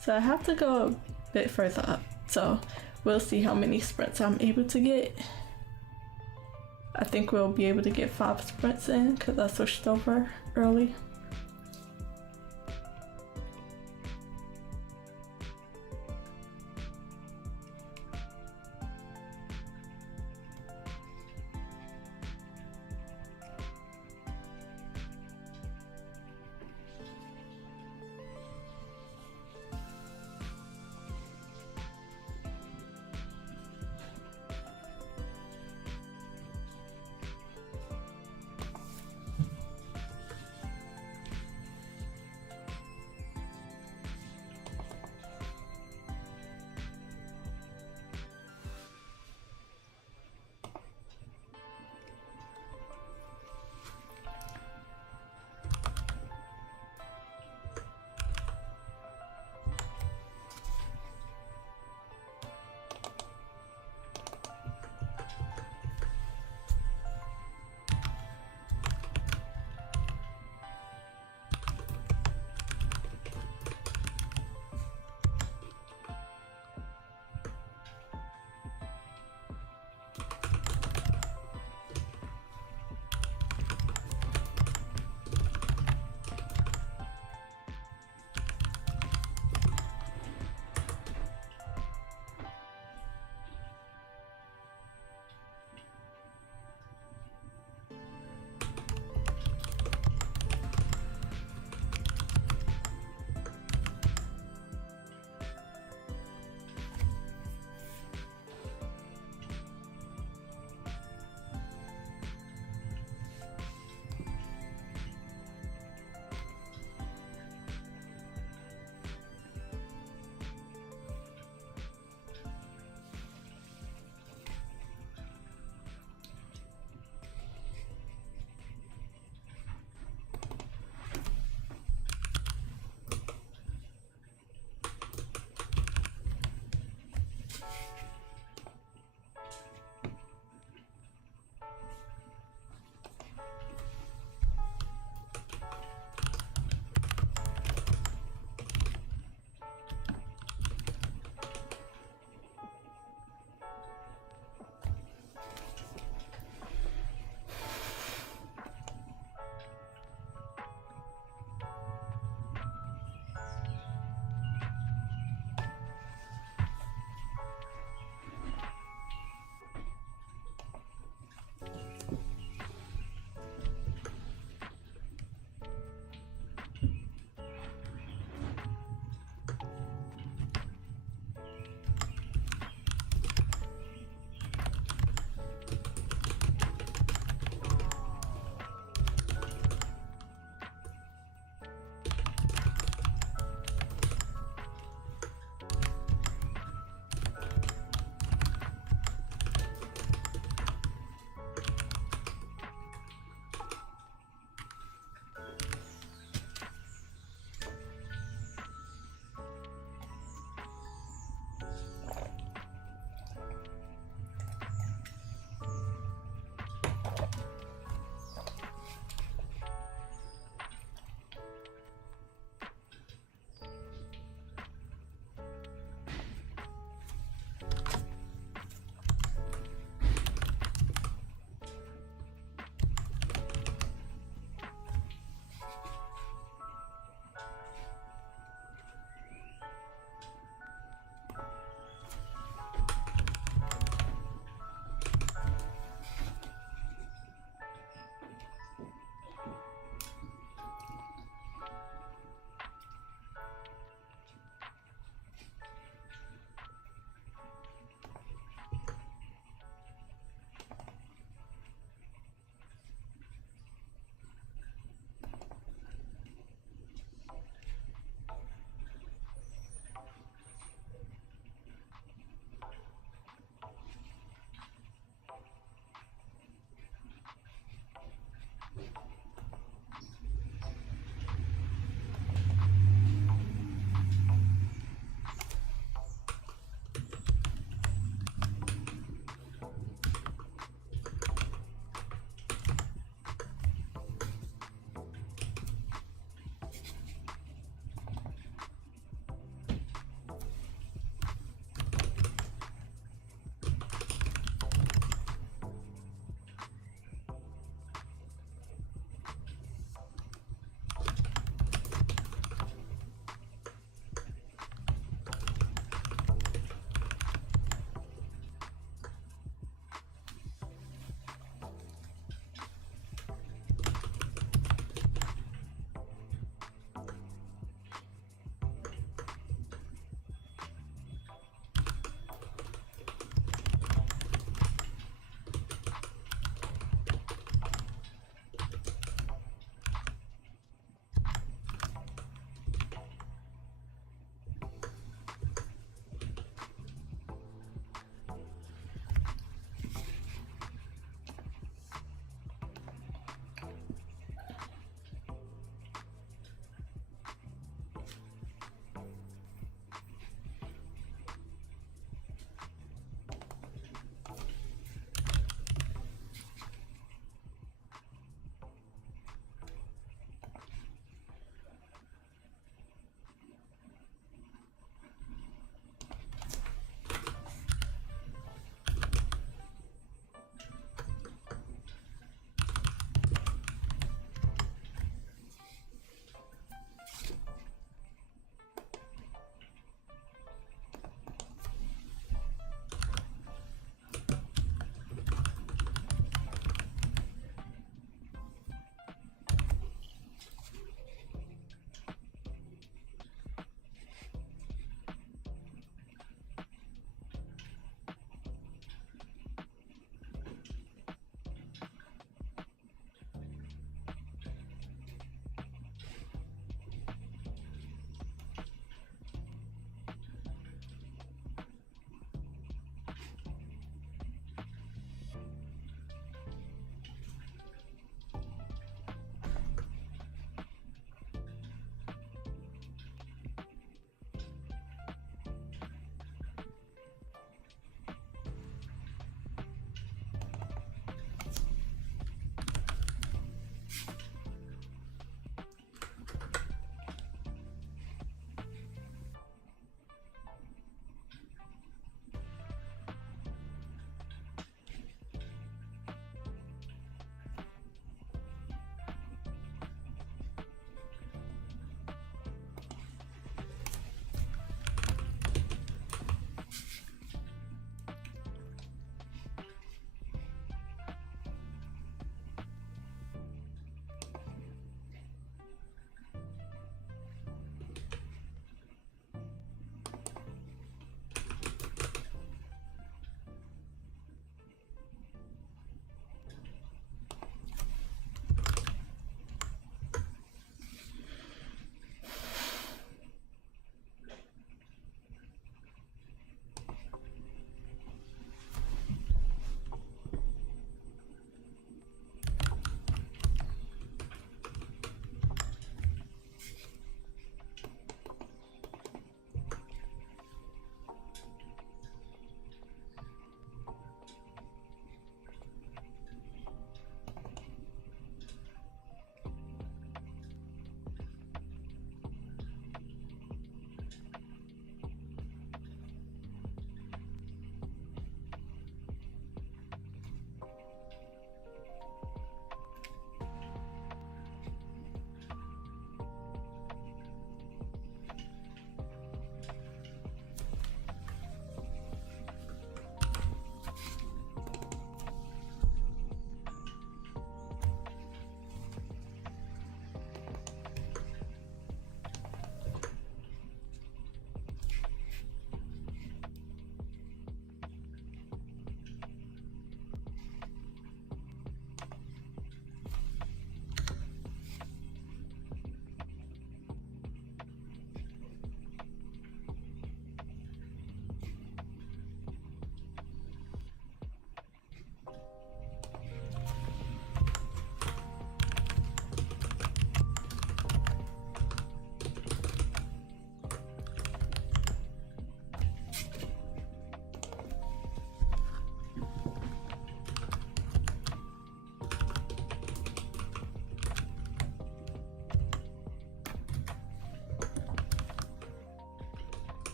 So I have to go a bit further up, so we'll see how many sprints I'm able to get. I think we'll be able to get 5 sprints in because I switched over early.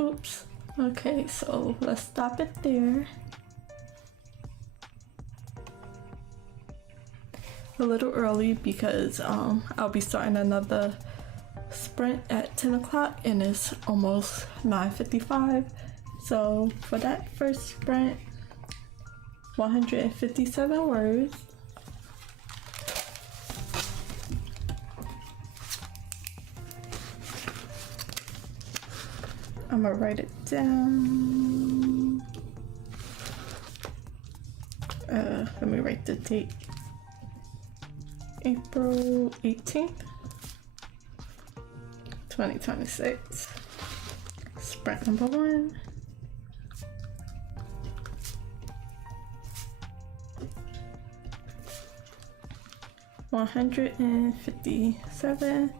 Oops. Okay, so let's stop it there. A little early because I'll be starting another sprint at 10 o'clock and it's almost 9:55. So for that first sprint, 157 words. I'm gonna write it down. Let me write the date. April 18th, 2026. Sprint number 1. $157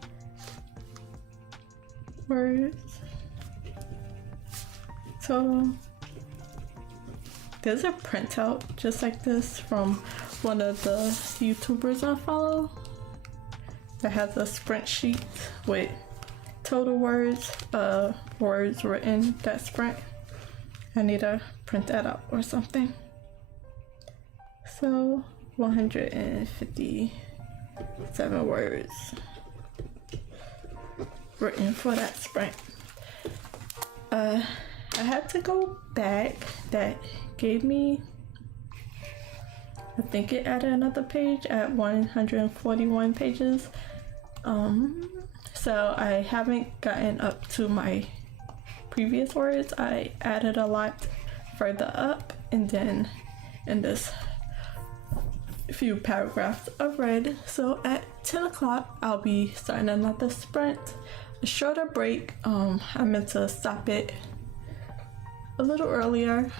words total. There's a printout just like this from one of the YouTubers I follow that has a sprint sheet with total words, words written that sprint. I need to print that out or something. So 157 words written for that sprint. I had to go back. That gave me, I think it added another page at 141 pages. So I haven't gotten up to my previous words. I added a lot further up, and then in this few paragraphs of red. So at 10 o'clock I'll be starting another sprint, a shorter break. I meant to stop it a little earlier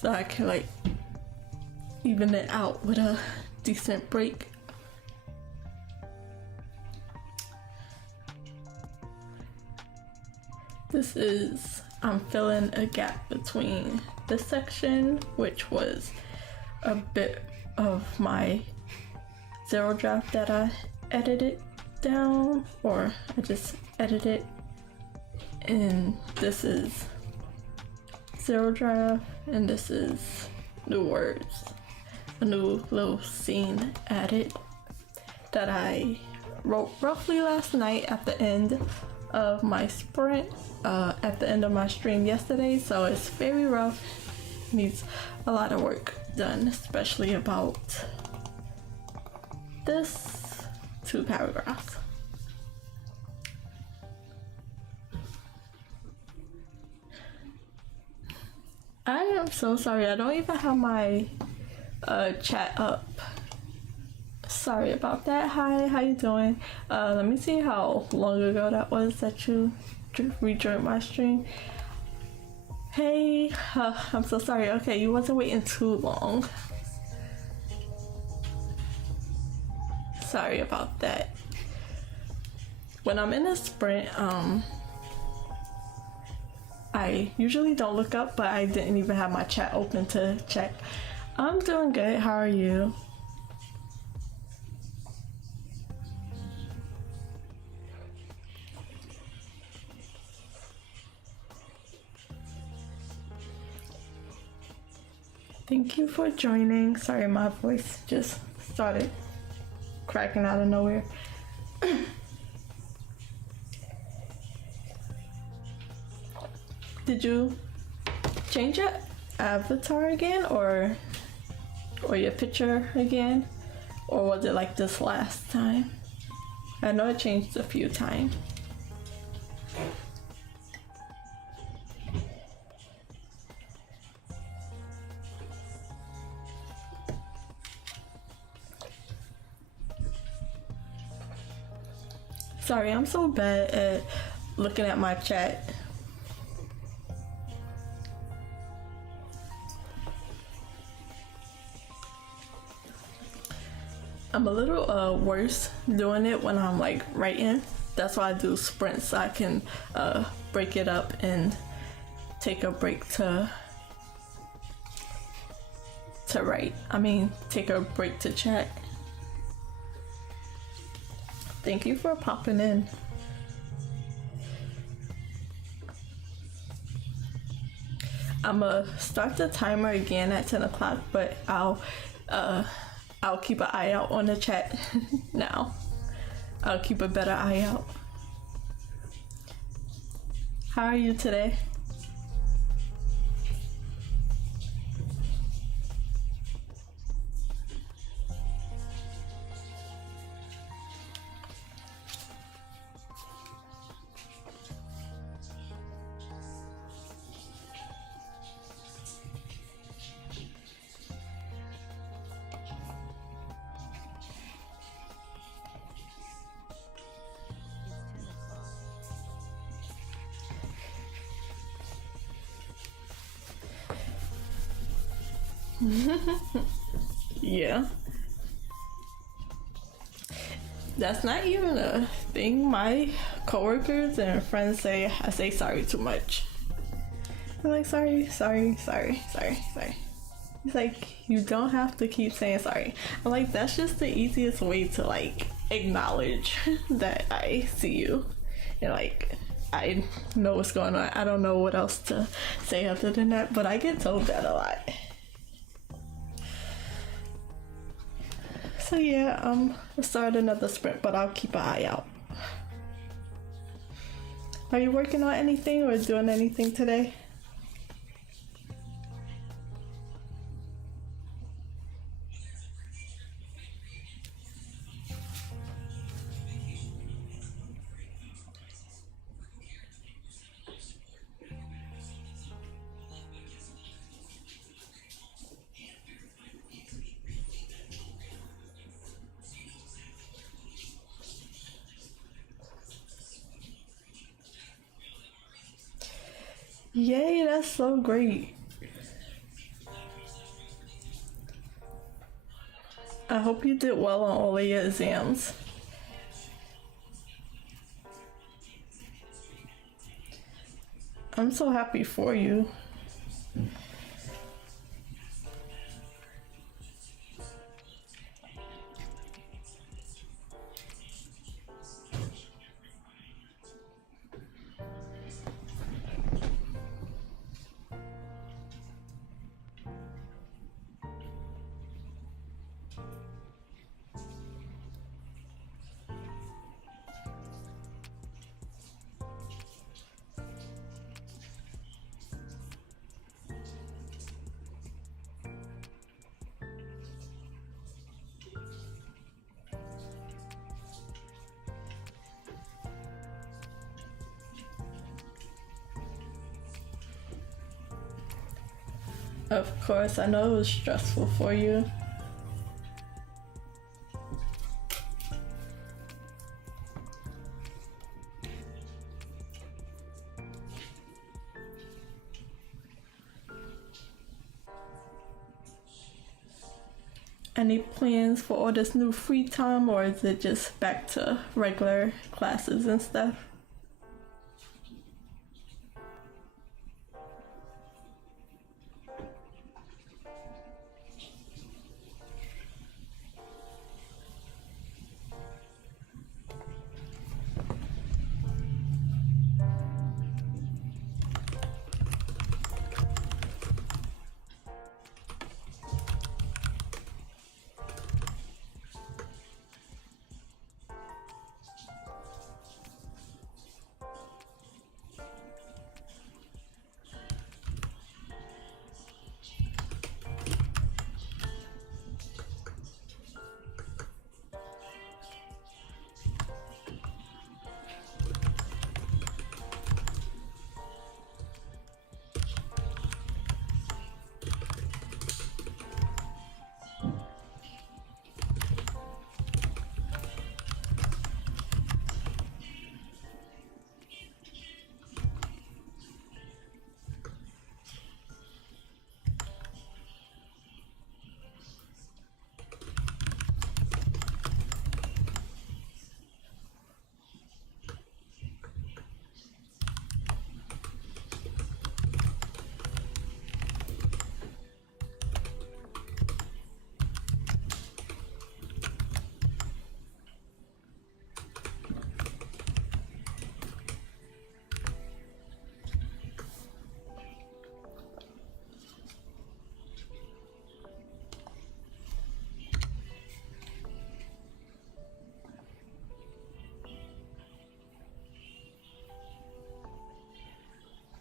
so I can like even it out with a decent break. This is, I'm filling a gap between this section, which was a bit of my zero draft that I edited down, or I just edited, and this is zero draft, and this is new words, a new little scene added that I wrote roughly last night at the end of my sprint, at the end of my stream yesterday. So it's very rough, needs a lot of work done, especially about this 2 paragraphs. I am so sorry, I don't even have my chat up. Sorry about that. Hi, how you doing? Let me see how long ago that was that you rejoined my stream. Hey, I'm so sorry. Okay, you wasn't waiting too long. Sorry about that. when I'm in a sprint, I usually don't look up, but I didn't even have my chat open to check. I'm doing good. How are you? Thank you for joining. Sorry, my voice just started cracking out of nowhere. Did you change your avatar again, or your picture again, or was it like this last time? I know it changed a few times. Sorry, I'm so bad at looking at my chat. I'm a little worse doing it when I'm like writing. That's why I do sprints, so I can break it up and take a break to write. I mean, take a break to chat. Thank you for popping in. I'm gonna start the timer again at 10 o'clock, but I'll keep an eye out on the chat now. I'll keep a better eye out. How are you today? Yeah. That's not even a thing. My coworkers and friends say I say sorry too much. They're like, sorry. It's like, you don't have to keep saying sorry. I'm like, that's just the easiest way to like acknowledge that I see you. And like, I know what's going on. I don't know what else to say other than that, but I get told that a lot. So yeah, I'll start another sprint, but I'll keep an eye out. Are you working on anything or doing anything today? Yay, that's so great. I hope you did well on all of your exams. I'm so happy for you. Of course, I know it was stressful for you. Any plans for all this new free time, or is it just back to regular classes and stuff?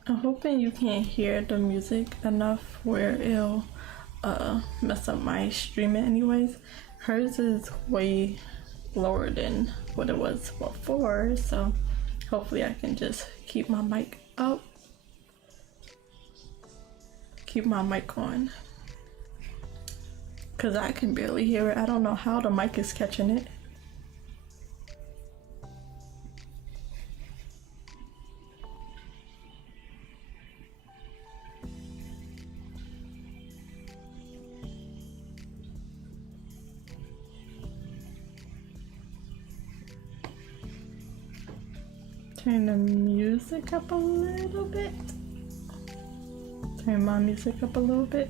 I'm hoping you can't hear the music enough where it'll mess up my streaming anyways. Hers is way lower than what it was before, so hopefully I can just keep my mic up, keep my mic on, because I can barely hear it. I don't know how the mic is catching it. Turn the music up a little bit. Turn my music up a little bit.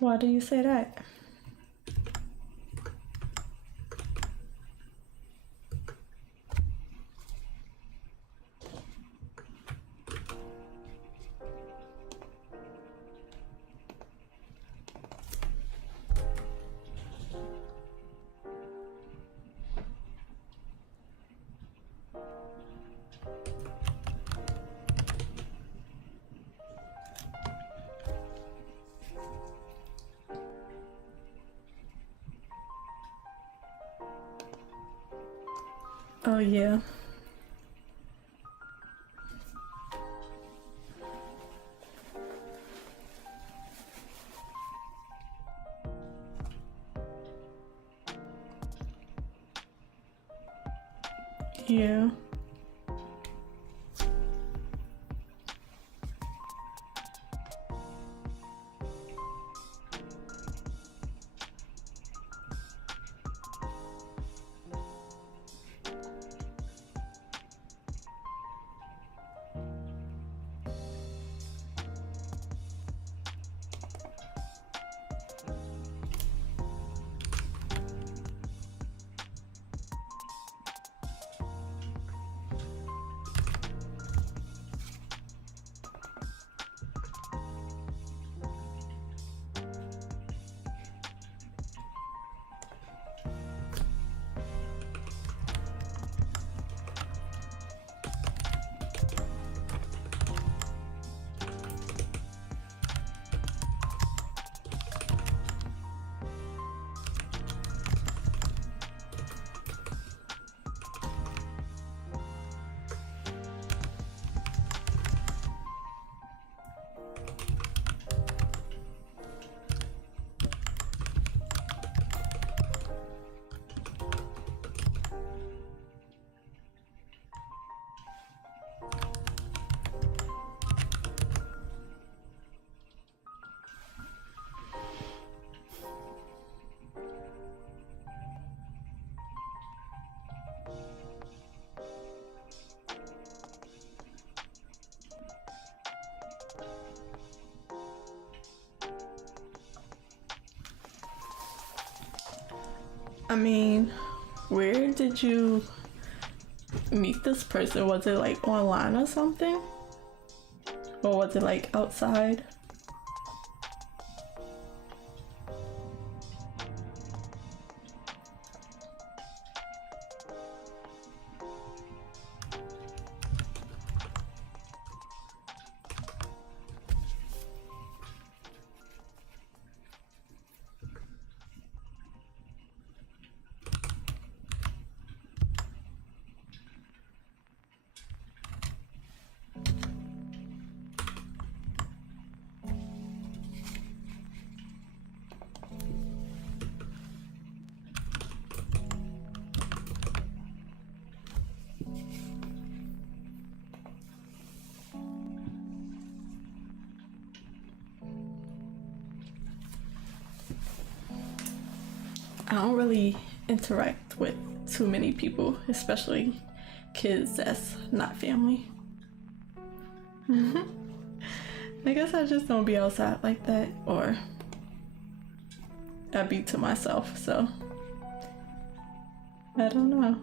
Why do you say that? Oh yeah. Yeah. I mean, where did you meet this person? Was it like online or something? Or was it like outside? I don't really interact with too many people, especially kids that's not family. I guess I just don't be outside like that, or I be to myself, so I don't know.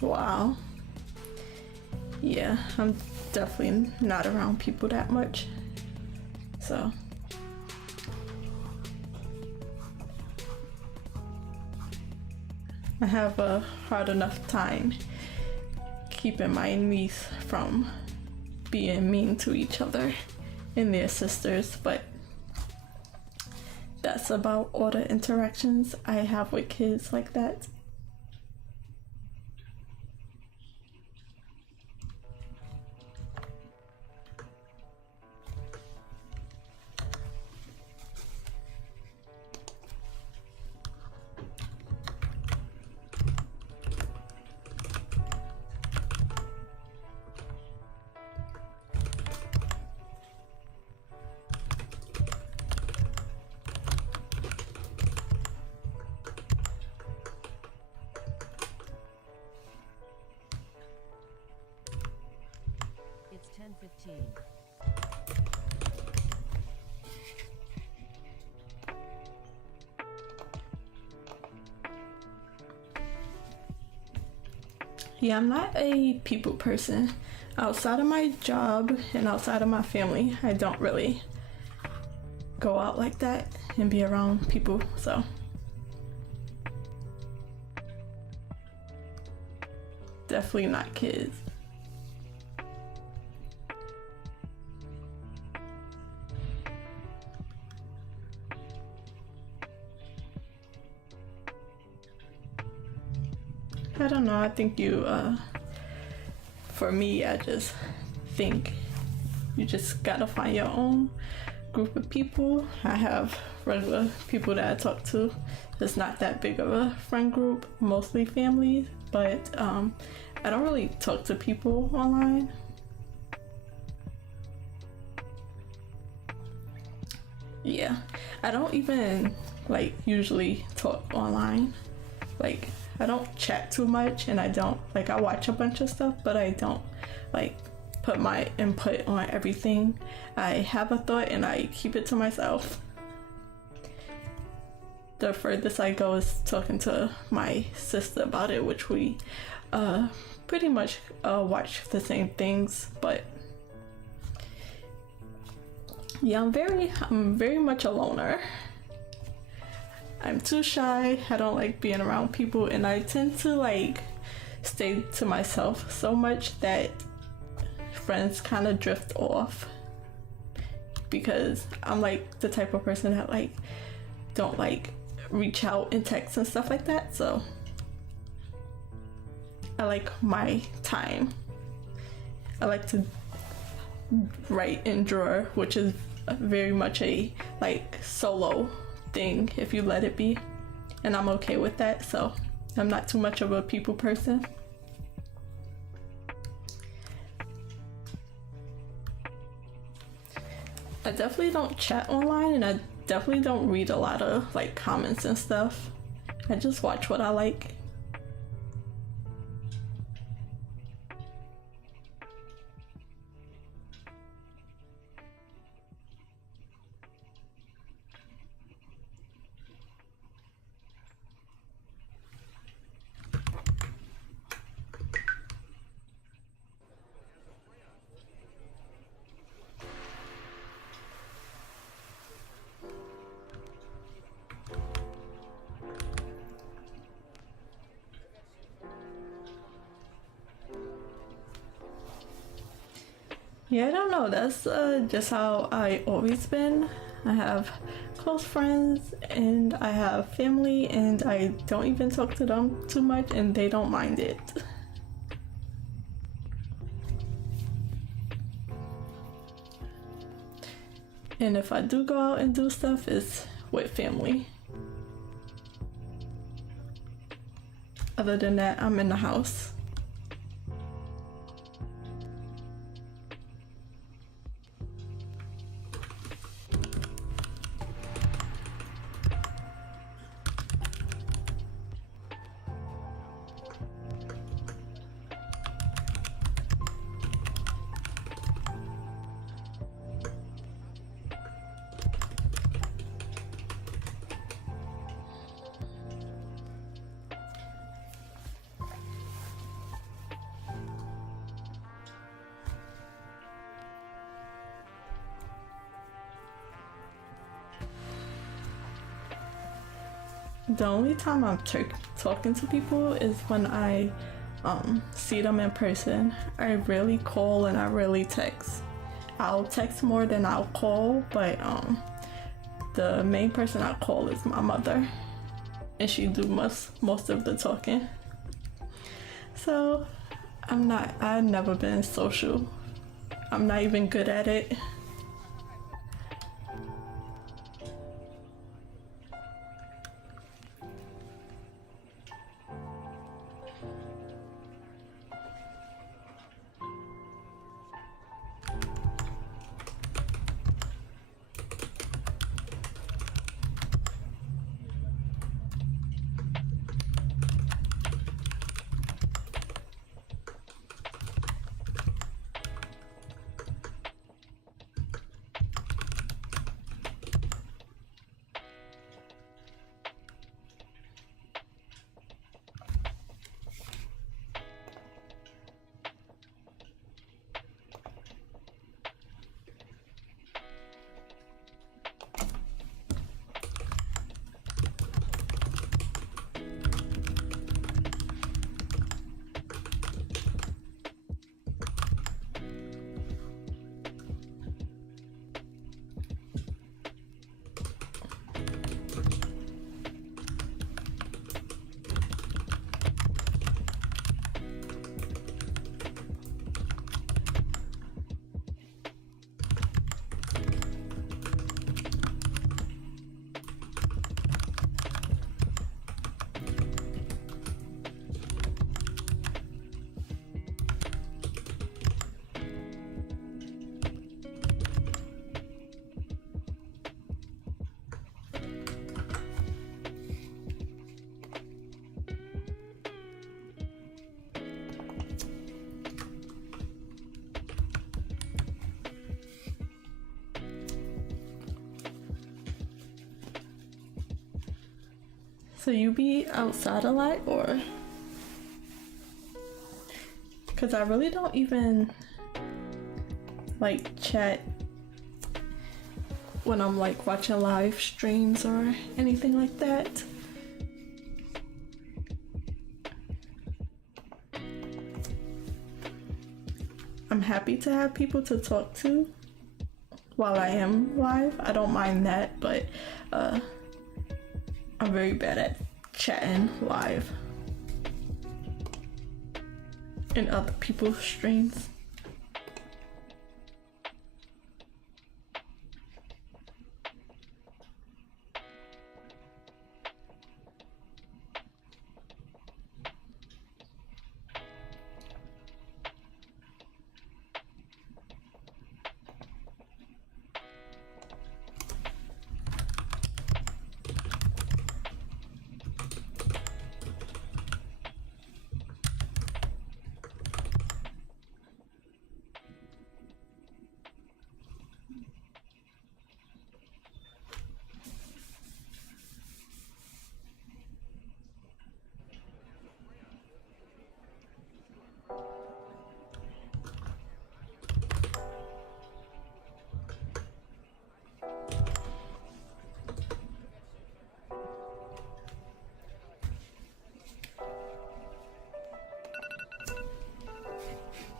Wow. Yeah, I'm definitely not around people that much. So I have a hard enough time keeping my niece from being mean to each other and their sisters, but that's about all the interactions I have with kids like that. It's 10:15. Yeah, I'm not a people person. Outside of my job and outside of my family, I don't really go out like that and be around people, so. Definitely not kids. I don't know, I think for me, I just think you just gotta find your own group of people. I have regular people that I talk to. It's not that big of a friend group, mostly families, but I don't really talk to people online. Yeah, I don't even usually talk online. I don't chat too much, and I don't I watch a bunch of stuff, but I don't put my input on everything. I have a thought and I keep it to myself. The furthest I go is talking to my sister about it, which we pretty much watch the same things, but yeah, I'm very much a loner. I'm too shy. I don't like being around people, and I tend to stay to myself so much that friends kind of drift off, because I'm the type of person that don't reach out and text and stuff like that. So I like my time. I like to write and draw, which is very much a solo thing if you let it be, and I'm okay with that. So I'm not too much of a people person. I definitely don't chat online, and I definitely don't read a lot of comments and stuff. I just watch what I like. Yeah, I don't know. That's just how I always been. I have close friends and I have family, and I don't even talk to them too much, and they don't mind it. And if I do go out and do stuff, it's with family. Other than that, I'm in the house. The only time I'm talking to people is when I see them in person. I rarely call and I rarely text. I'll text more than I'll call, but the main person I call is my mother, and she do most of the talking. So I've never been social. I'm not even good at it. So you be outside a lot, or? Cause I really don't even like chat when I'm like watching live streams or anything like that. I'm happy to have people to talk to while I am live. I don't mind that, but I'm very bad at chatting live in other people's streams.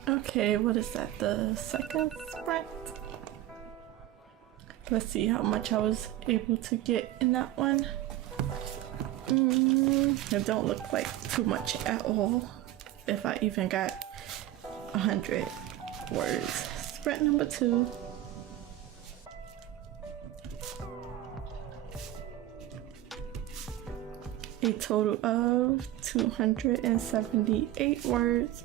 Okay, what is that? The second sprint? Let's see how much I was able to get in that one. It don't look like too much at all. If I even got 100 words. Sprint number 2. A total of 278 words.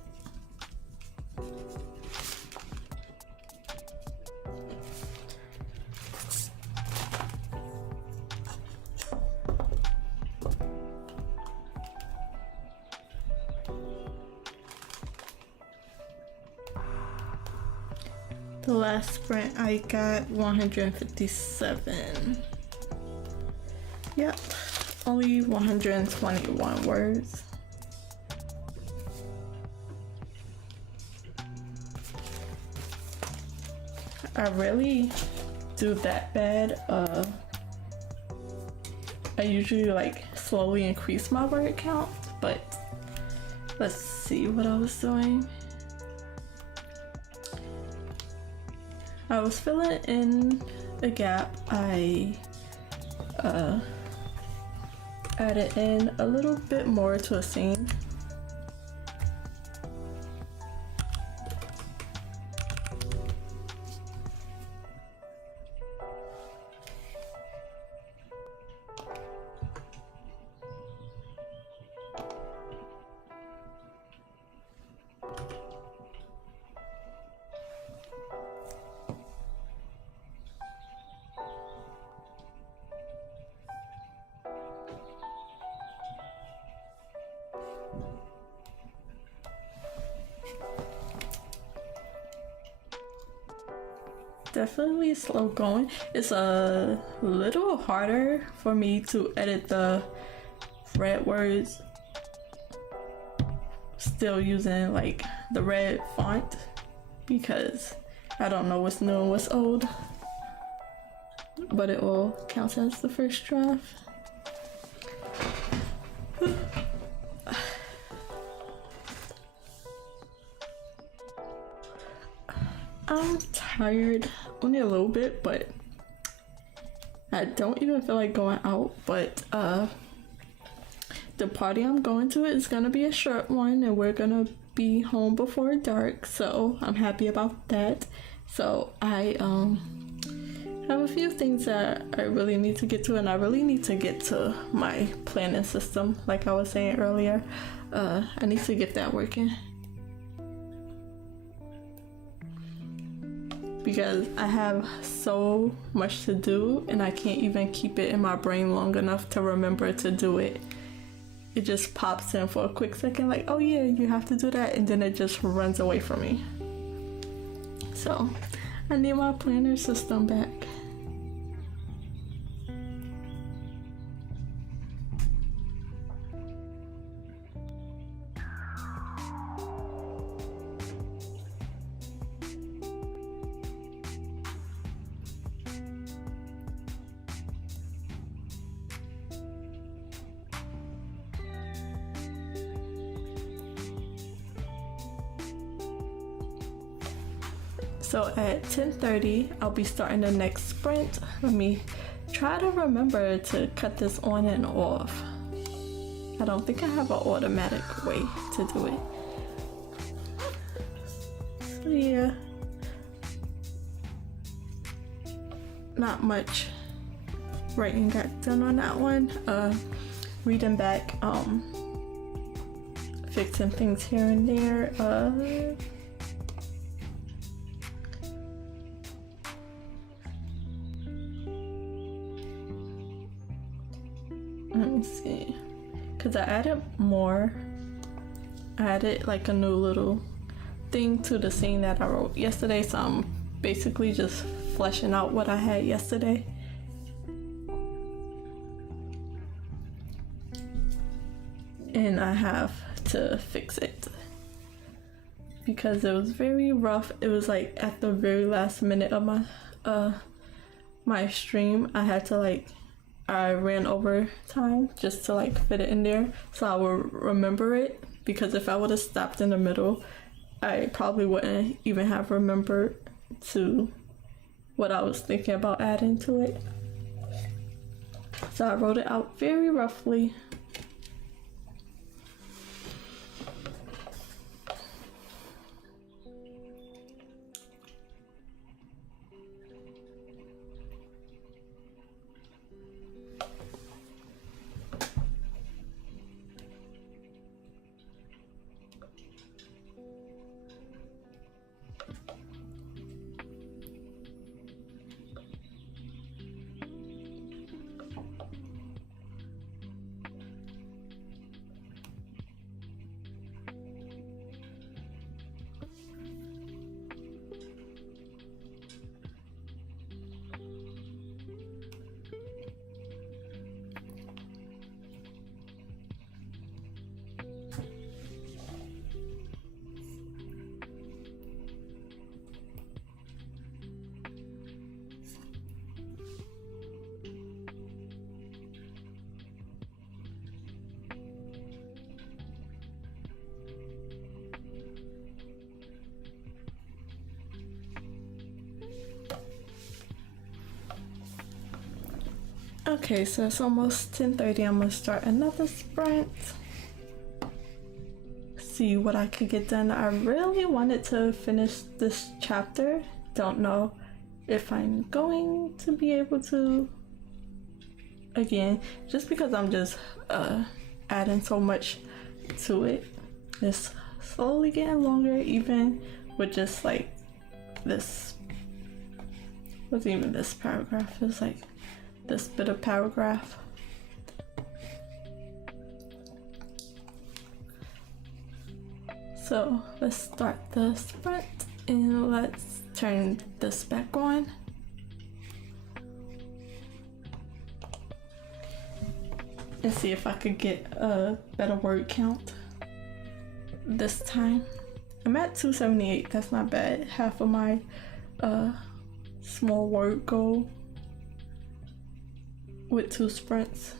The last sprint I got 157. Yep, only 121 words. I really do that bad. I usually like slowly increase my word count, but let's see what I was doing. I was filling in a gap. I added in a little bit more to a scene. Definitely slow going. It's a little harder for me to edit the red words still using like the red font because I don't know what's new and what's old, but it all counts as the first draft. I'm tired, only a little bit, but I don't even feel like going out. But the party I'm going to is gonna be a short one, and we're gonna be home before dark, so I'm happy about that. So I have a few things that I really need to get to, and I really need to get to my planning system, like I was saying earlier. I need to get that working. Because I have so much to do and I can't even keep it in my brain long enough to remember to do it. It just pops in for a quick second like, oh yeah, you have to do that, and then it just runs away from me. So I need my planner system back. So at 10:30, I'll be starting the next sprint. Let me try to remember to cut this on and off. I don't think I have an automatic way to do it. So yeah, not much writing got done on that one. Reading back, fixing things here and there. Let me see, because I added more. I added like a new little thing to the scene that I wrote yesterday, so I'm basically just fleshing out what I had yesterday. And I have to fix it because it was very rough. It was like at the very last minute of my stream. I ran over time just to like fit it in there so I would remember it, because if I would have stopped in the middle, I probably wouldn't even have remembered to what I was thinking about adding to it. So I wrote it out very roughly. Okay, so it's almost 10:30. I'm gonna start another sprint. See what I could get done. I really wanted to finish this chapter. Don't know if I'm going to be able to. Again, just because I'm just adding so much to it. It's slowly getting longer, even with just like this. What's even this paragraph? It's like this bit of paragraph. So let's start the sprint and let's turn this back on. And see if I could get a better word count this time. I'm at 278, that's not bad. Half of my small word goal with 2 sprints.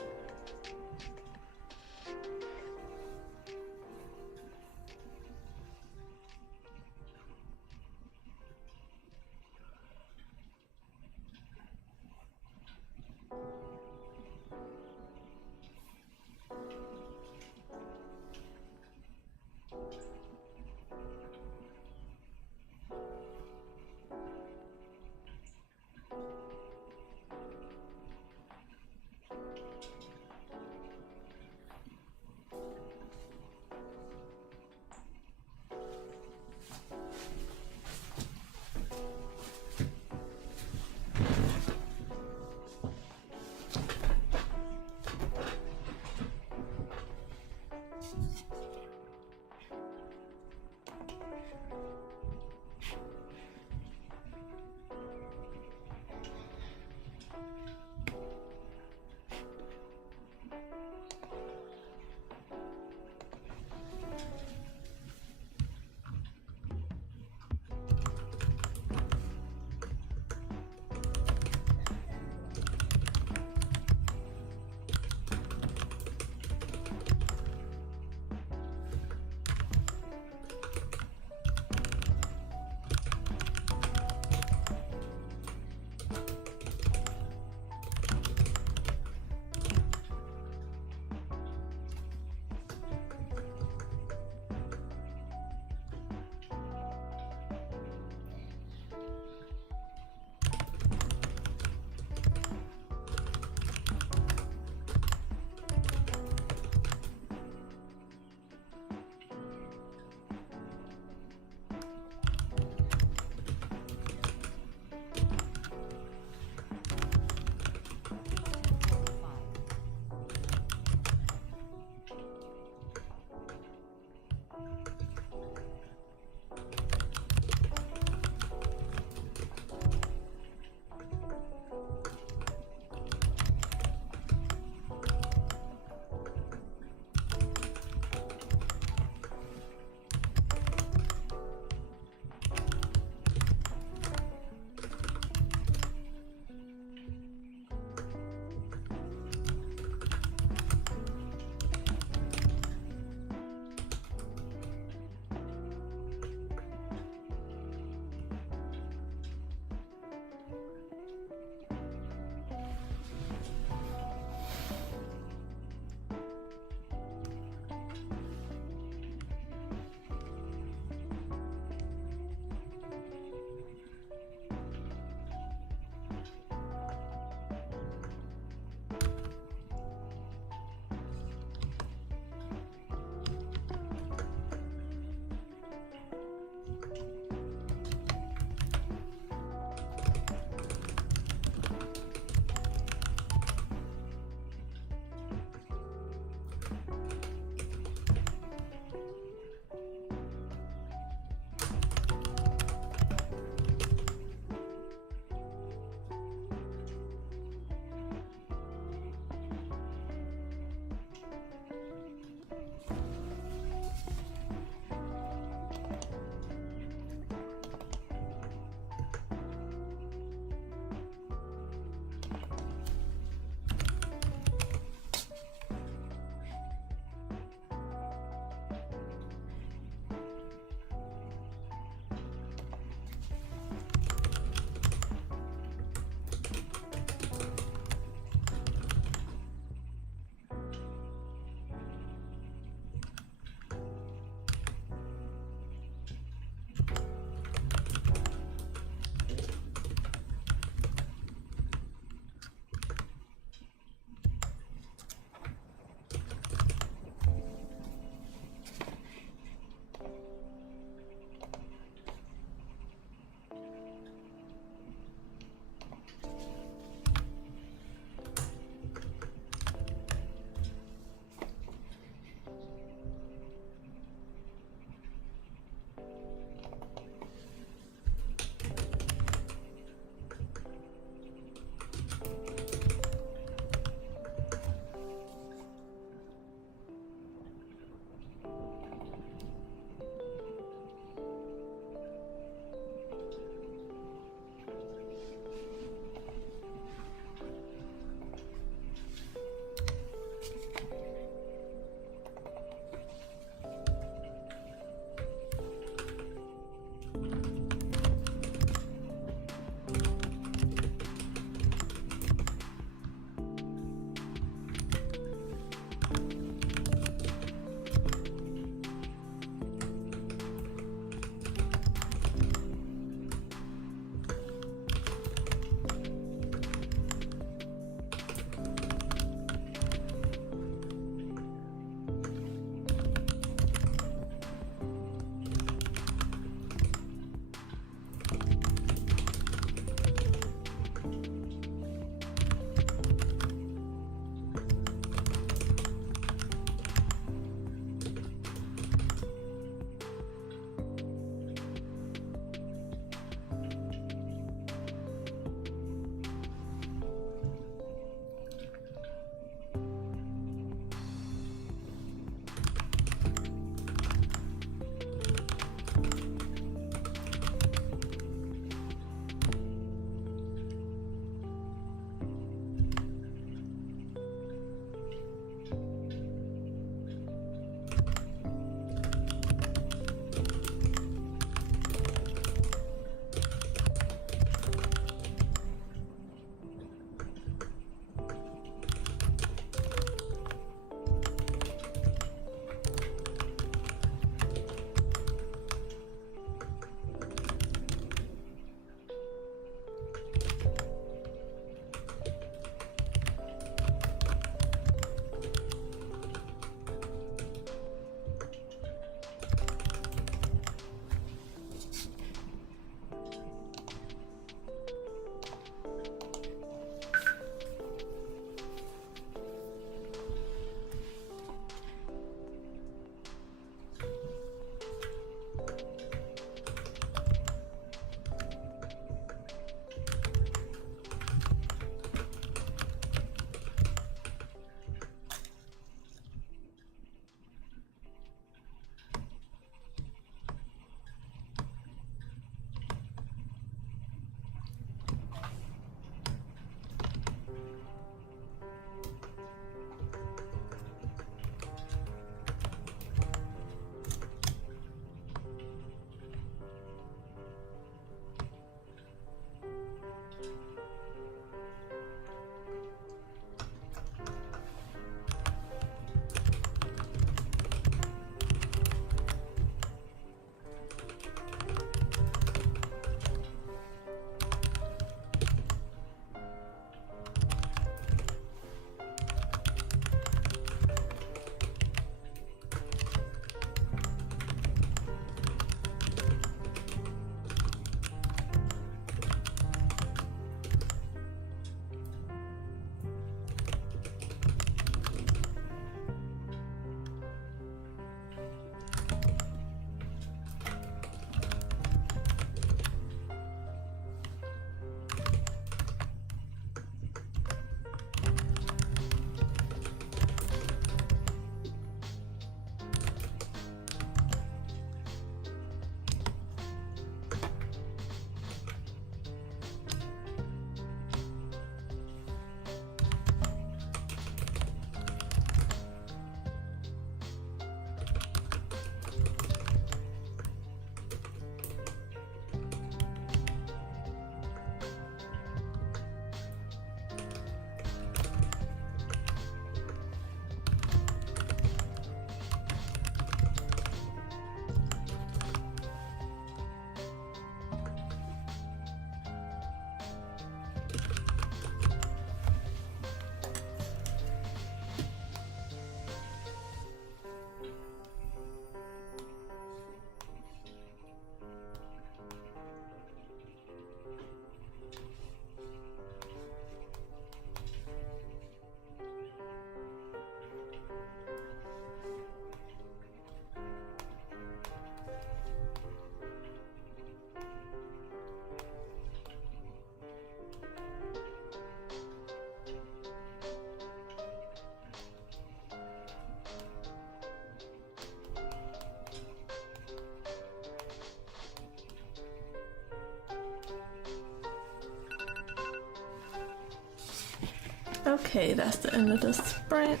Okay, that's the end of the sprint.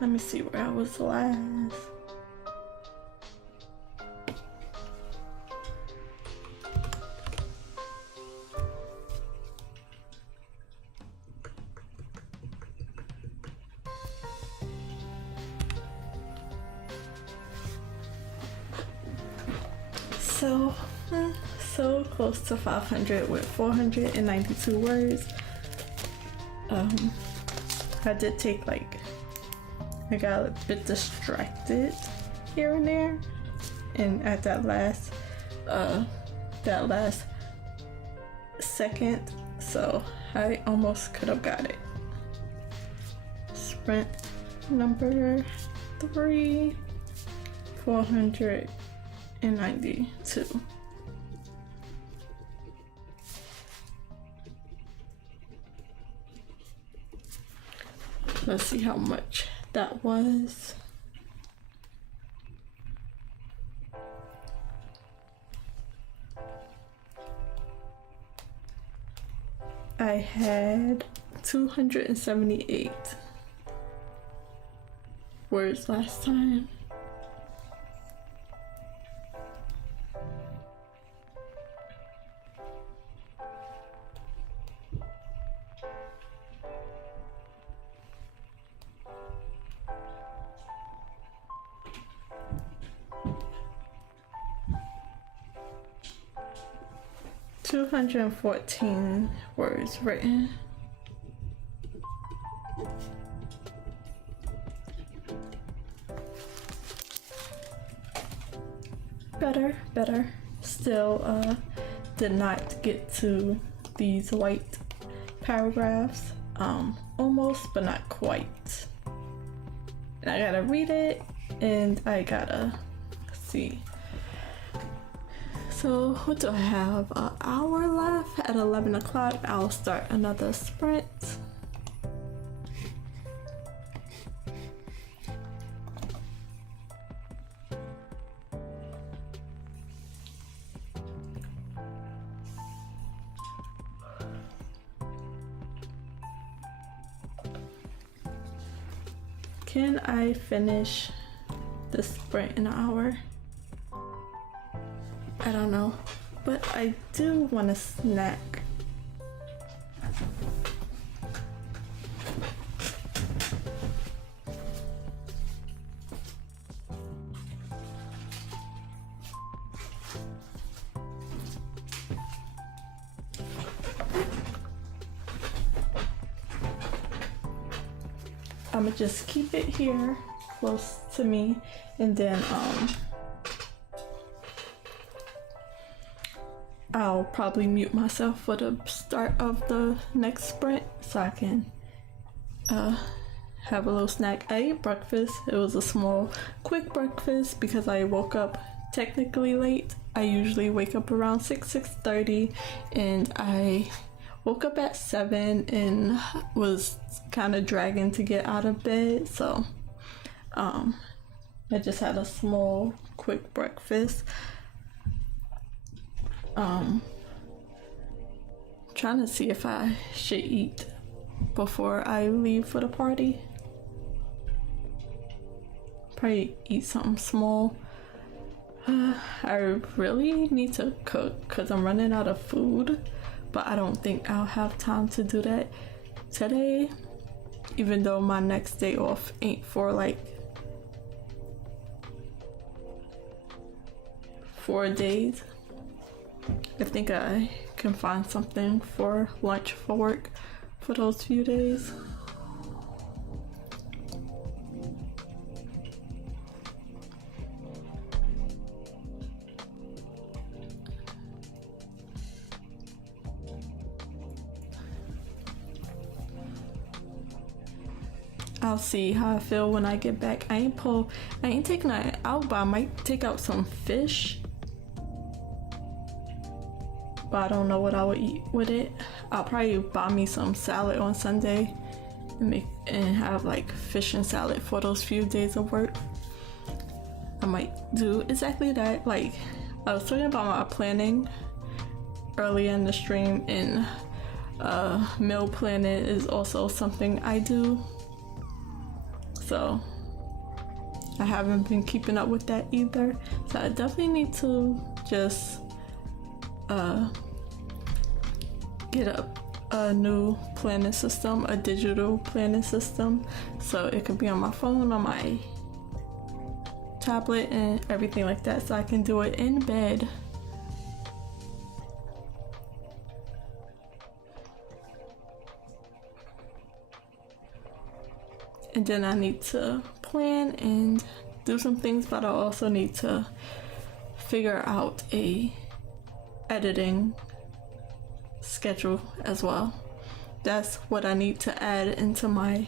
Let me see where I was last. So close to 500 with 492 words. I did take I got a bit distracted here and there, and at that last second, so I almost could have got it. Sprint number 3, 492. Let's see how much that was. I had 278 words last time. $214 words written. Better. Still did not get to these white paragraphs. Almost, but not quite. And I gotta read it, and I gotta see. So what do I have? An hour left. At 11 o'clock, I'll start another sprint. Can I finish the sprint in an hour? I don't know, but I do want a snack. I'ma just keep it here close to me, and then I'll probably mute myself for the start of the next sprint so I can have a little snack. I ate breakfast. It was a small, quick breakfast because I woke up technically late. I usually wake up around 6:30, and I woke up at 7 and was kind of dragging to get out of bed. So I just had a small, quick breakfast. Trying to see if I should eat before I leave for the party. Probably eat something small. I really need to cook because I'm running out of food, but I don't think I'll have time to do that today, even though my next day off ain't for like 4 days. I think I can find something for lunch for work for those few days. I'll see how I feel when I get back. I ain't taking it out, but I might take out some fish. But I don't know what I would eat with it. I'll probably buy me some salad on Sunday and have like fish and salad for those few days of work. I might do exactly that. Like I was talking about my planning earlier in the stream, and meal planning is also something I do. So I haven't been keeping up with that either. So I definitely need to just get a new planning system, a digital planning system, so it could be on my phone, on my tablet, and everything like that, so I can do it in bed. And then I need to plan and do some things, but I also need to figure out a editing schedule as well. That's what I need to add into my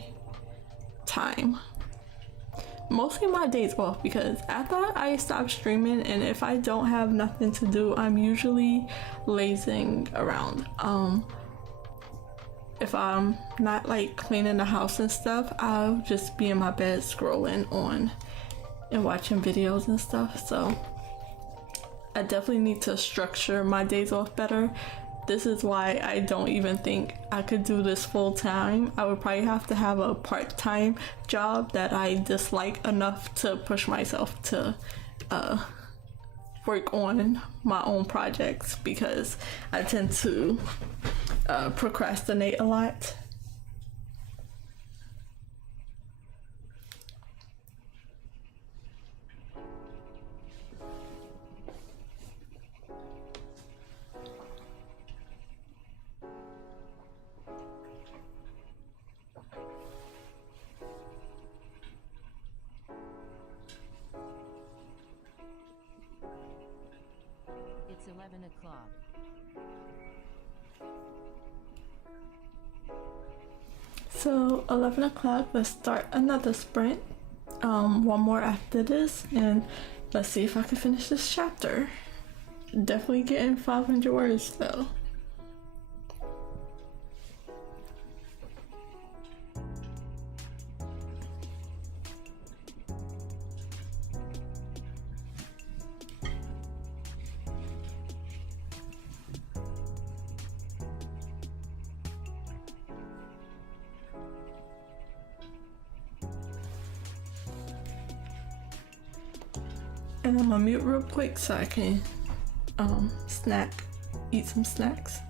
time. Mostly my days off, because after I stop streaming and if I don't have nothing to do, I'm usually lazing around. If I'm not like cleaning the house and stuff, I'll just be in my bed scrolling on and watching videos and stuff. So I definitely need to structure my days off better. This is why I don't even think I could do this full time. I would probably have to have a part-time job that I dislike enough to push myself to work on my own projects, because I tend to procrastinate a lot. It's 11 o'clock. So 11 o'clock, let's start another sprint. One more after this, and let's see if I can finish this chapter. Definitely getting 500 words though. And I'm gonna mute real quick so I can eat some snacks.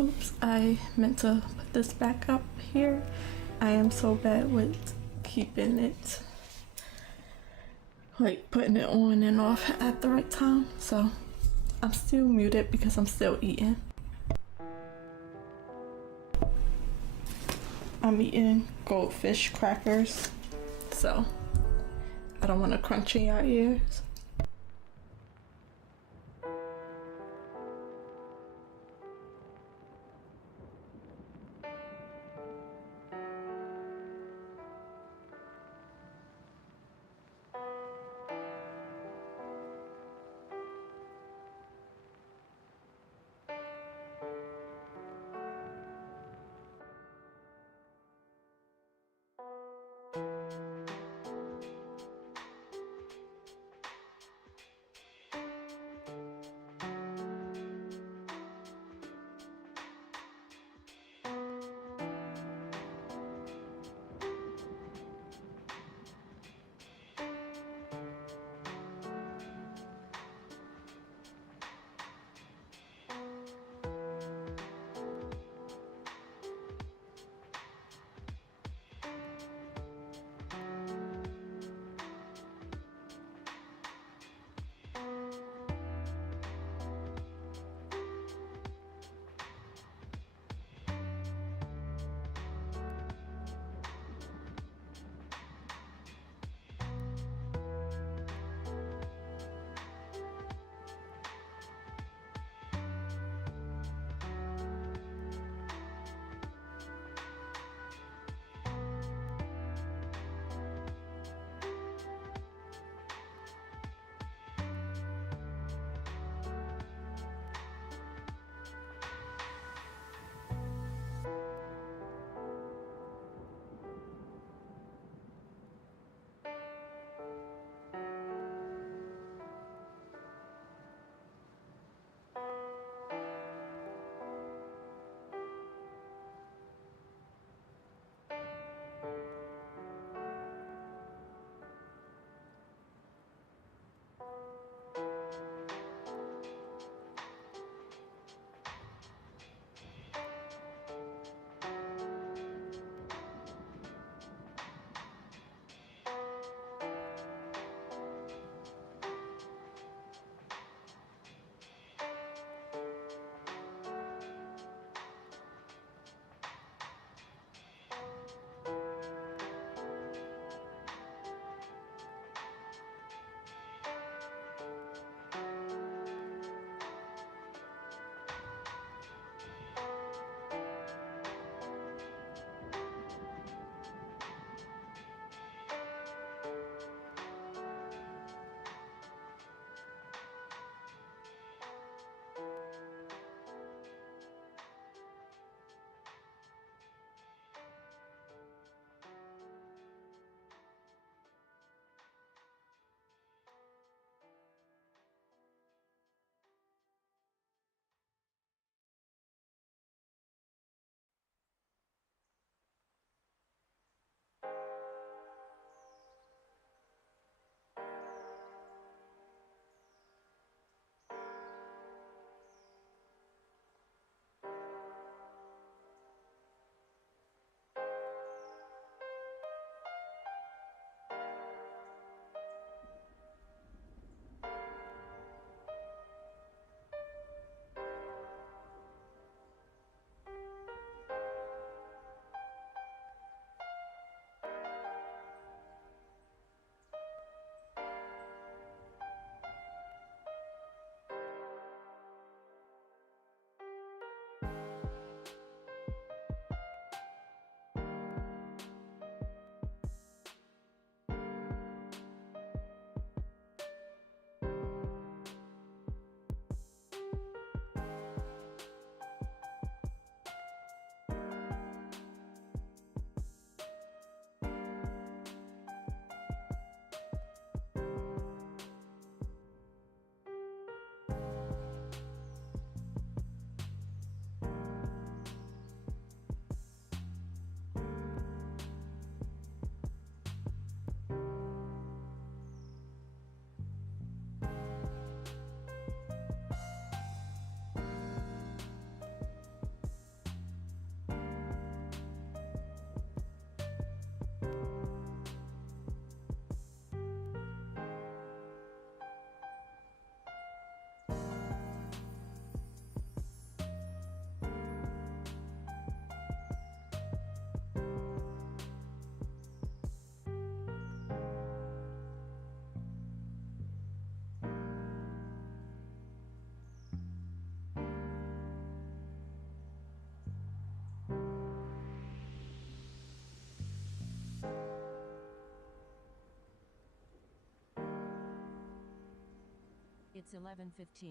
Oops, I meant to put this back up here. I am so bad with keeping it, like putting it on and off at the right time. So I'm still muted because I'm still eating. I'm eating goldfish crackers, so I don't want to crunch in your ears. It's 11:15.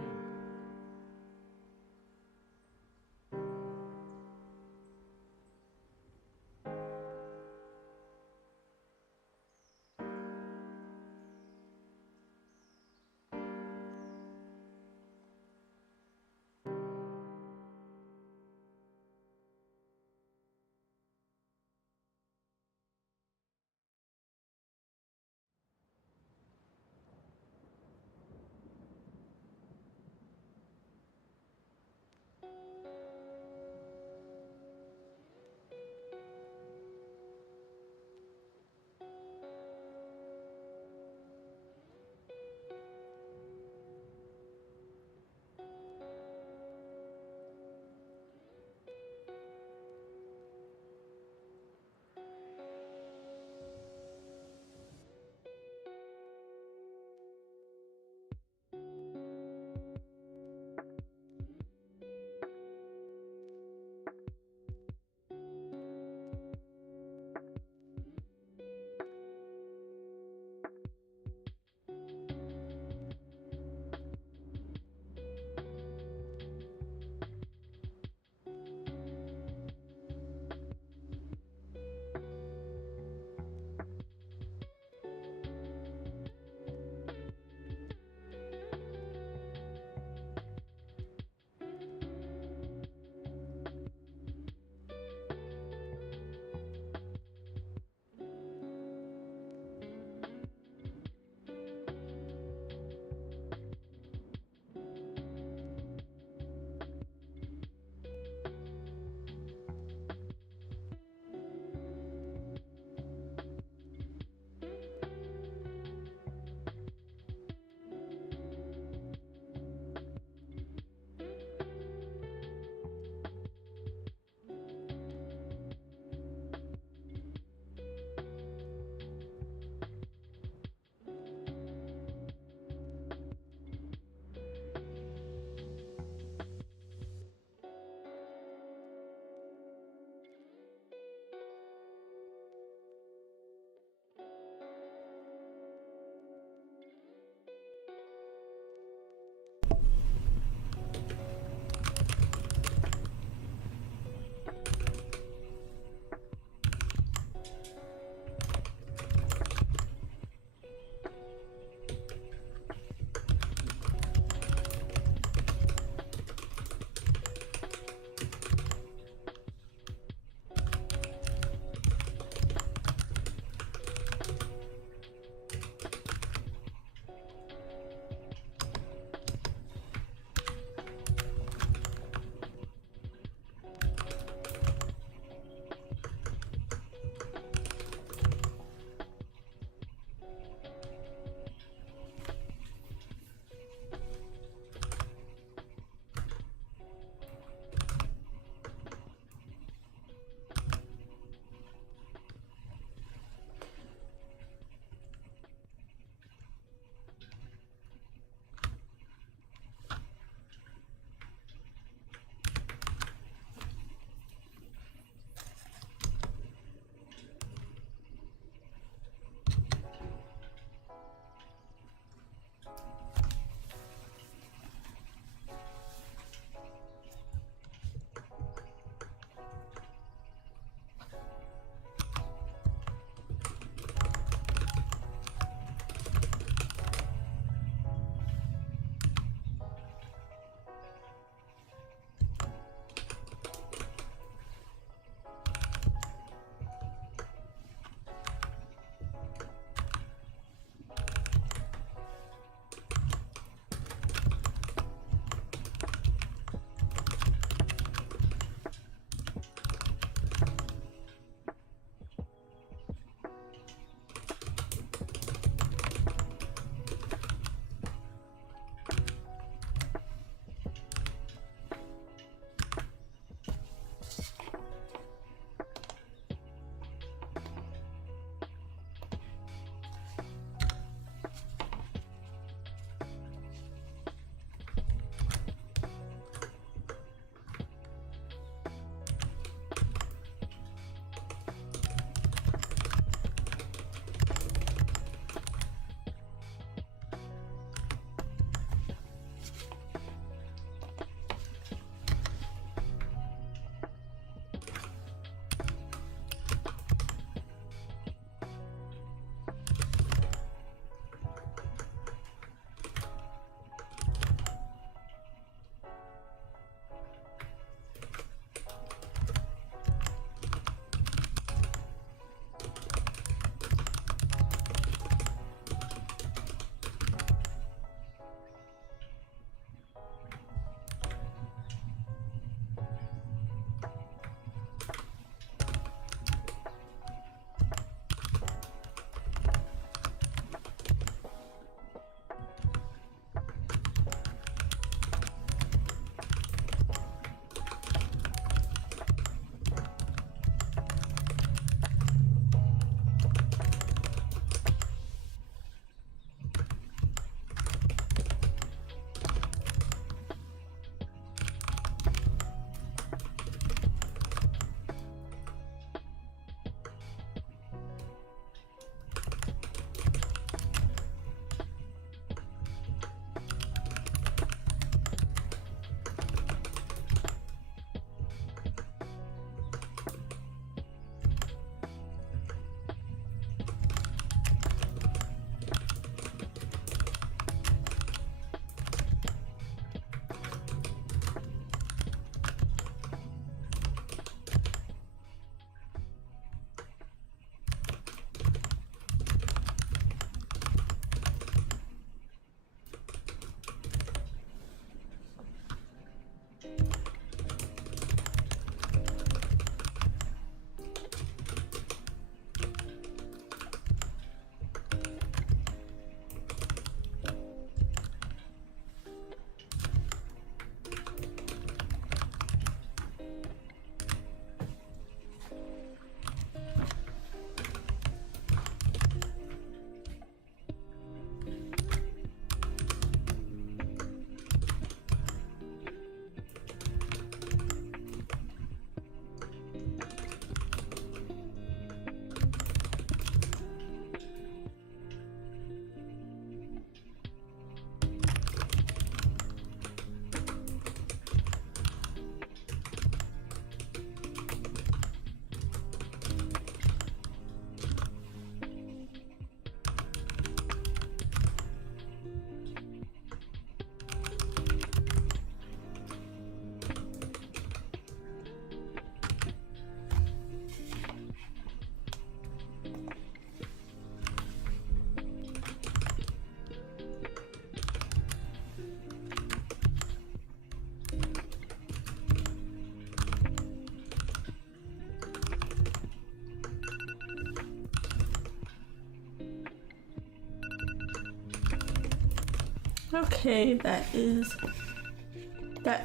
Okay, that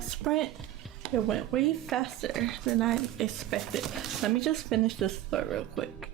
sprint. It went way faster than I expected. Let me just finish this thought real quick.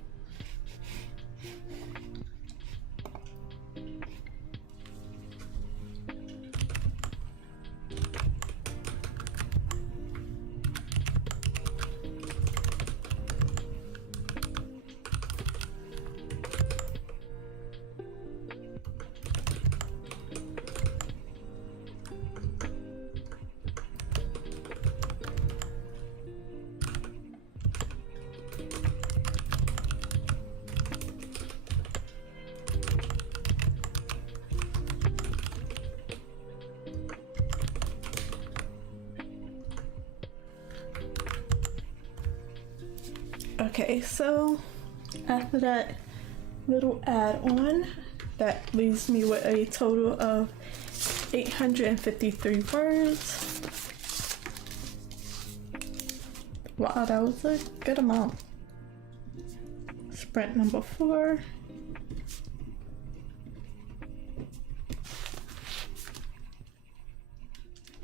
Okay, so after that little add-on, that leaves me with a total of 853 words. Wow, that was a good amount. Sprint number 4.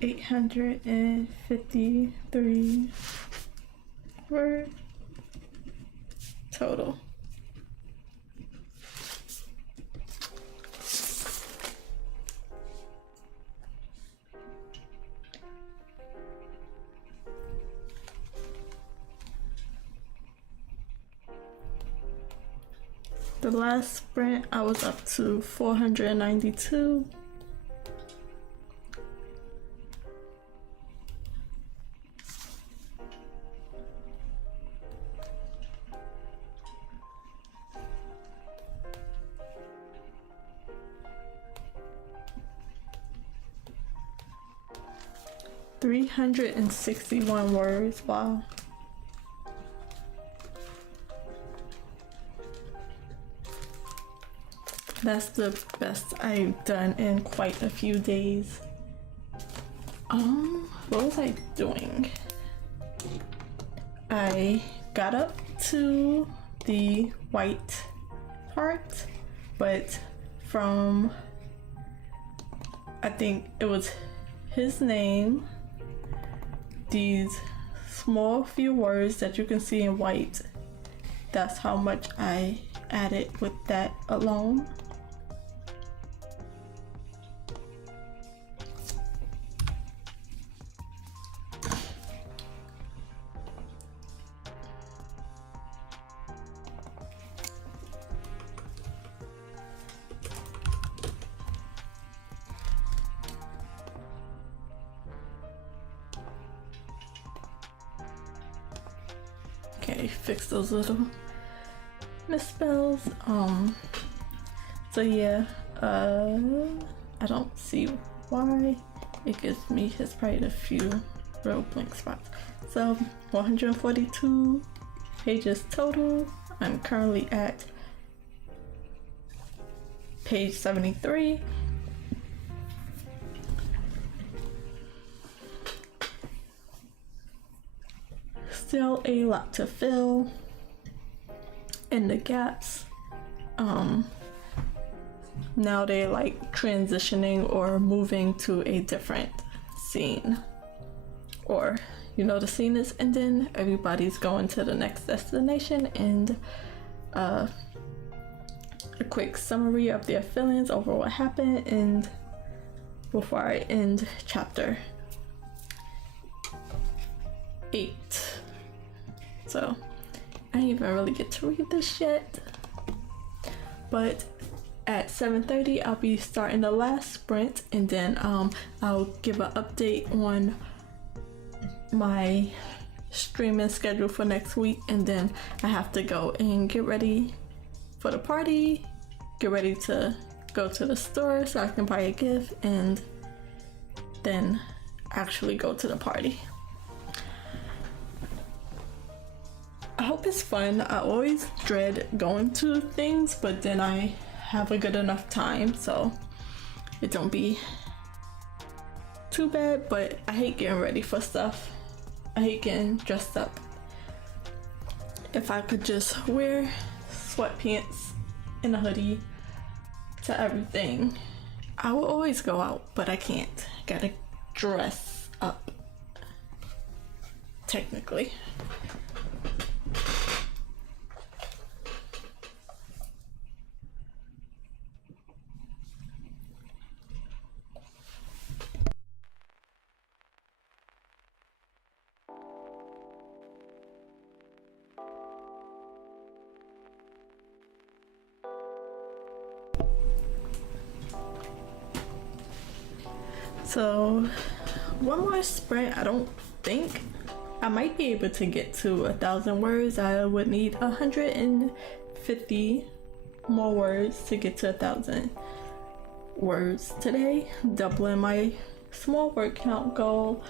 $853 words total. The last sprint I was up to 492. $361 words. Wow. That's the best I've done in quite a few days. What was I doing? I got up to the white part, but from, I think it was his name, these small few words that you can see in white, that's how much I added with that alone. Okay, fix those little misspells. So yeah, I don't see why it gives me his probably a few real blank spots. So 142 pages total. I'm currently at page 73. Still a lot to fill in the gaps. Now they're like transitioning or moving to a different scene, or the scene is ending, everybody's going to the next destination, and a quick summary of their feelings over what happened, and before I end chapter 8. So I didn't even really get to read this yet, but at 7:30 I'll be starting the last sprint, and then I'll give an update on my streaming schedule for next week, and then I have to go and get ready for the party, get ready to go to the store so I can buy a gift, and then actually go to the party. I hope it's fun. I always dread going to things, but then I have a good enough time, so it don't be too bad. But I hate getting ready for stuff. I hate getting dressed up. If I could just wear sweatpants and a hoodie to everything, I will always go out, but I can't. Gotta dress up, technically. So one more sprint. I don't think I might be able to get to 1,000 words. I would need 150 more words to get to 1,000 words today, doubling my small word count goal.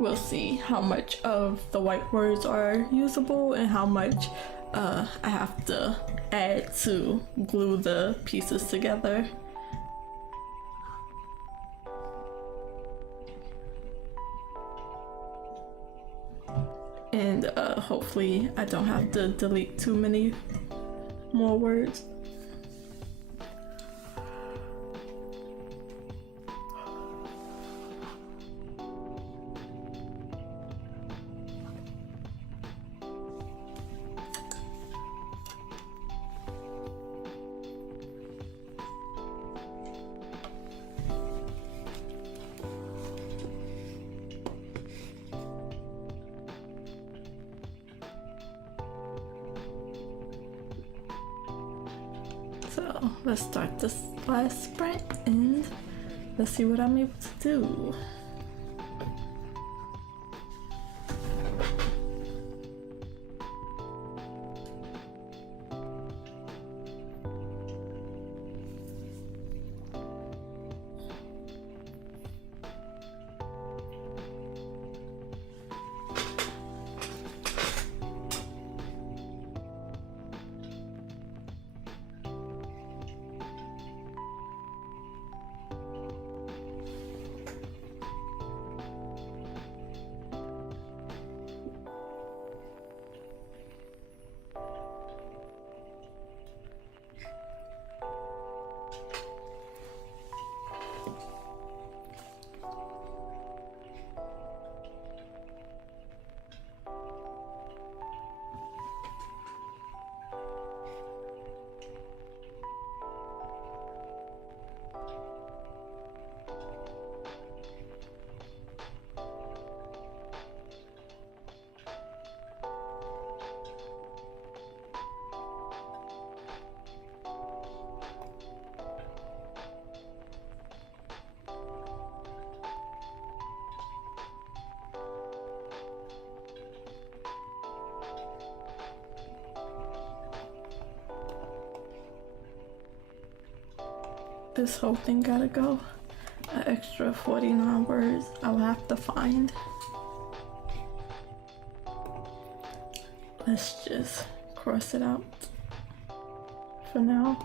We'll see how much of the white words are usable and how much I have to add to glue the pieces together. And hopefully I don't have to delete too many more words. So let's start this last sprint and let's see what I'm able to do. This whole thing gotta go. An extra 49 words I'll have to find. Let's just cross it out for now.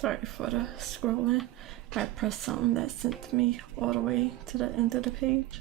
Sorry for the scrolling. I pressed something that sent me all the way to the end of the page.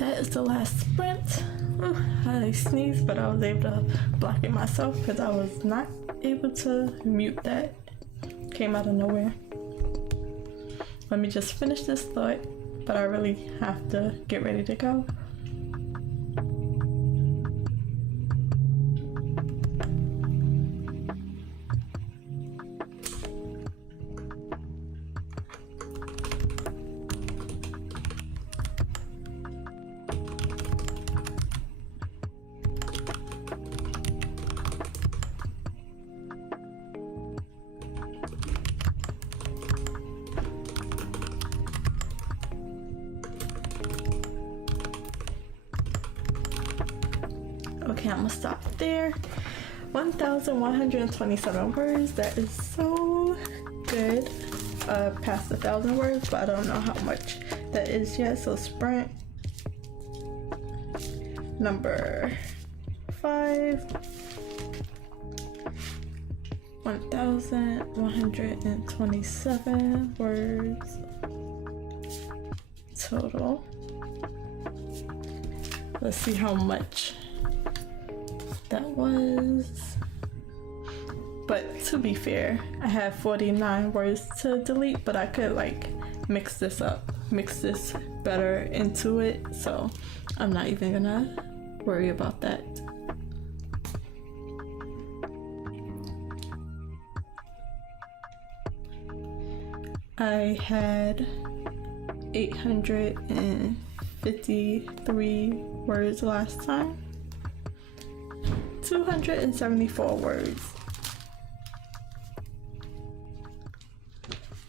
that is the last sprint. I sneezed, but I was able to block it myself because I was not able to mute that. Came out of nowhere. Let me just finish this thought, but I really have to get ready to go. Okay, I'm gonna stop there. 1,127 words. That is so good. Past 1,000 words, but I don't know how much that is yet. So sprint number 5. 1,127 words total. Let's see how much that was. But to be fair, I have 49 words to delete, but I could like mix this up, mix this better into it, so I'm not even gonna worry about that. I had 853 words last time. 274 words.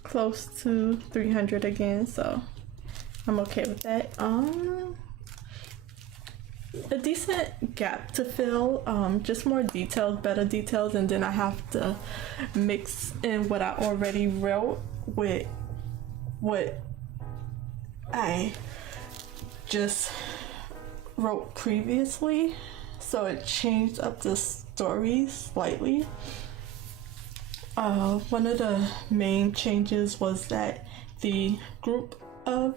Close to 300 again, so I'm okay with that. A decent gap to fill, just more details, better details, and then I have to mix in what I already wrote with what I just wrote previously, so it changed up the story slightly. One of the main changes was that the group of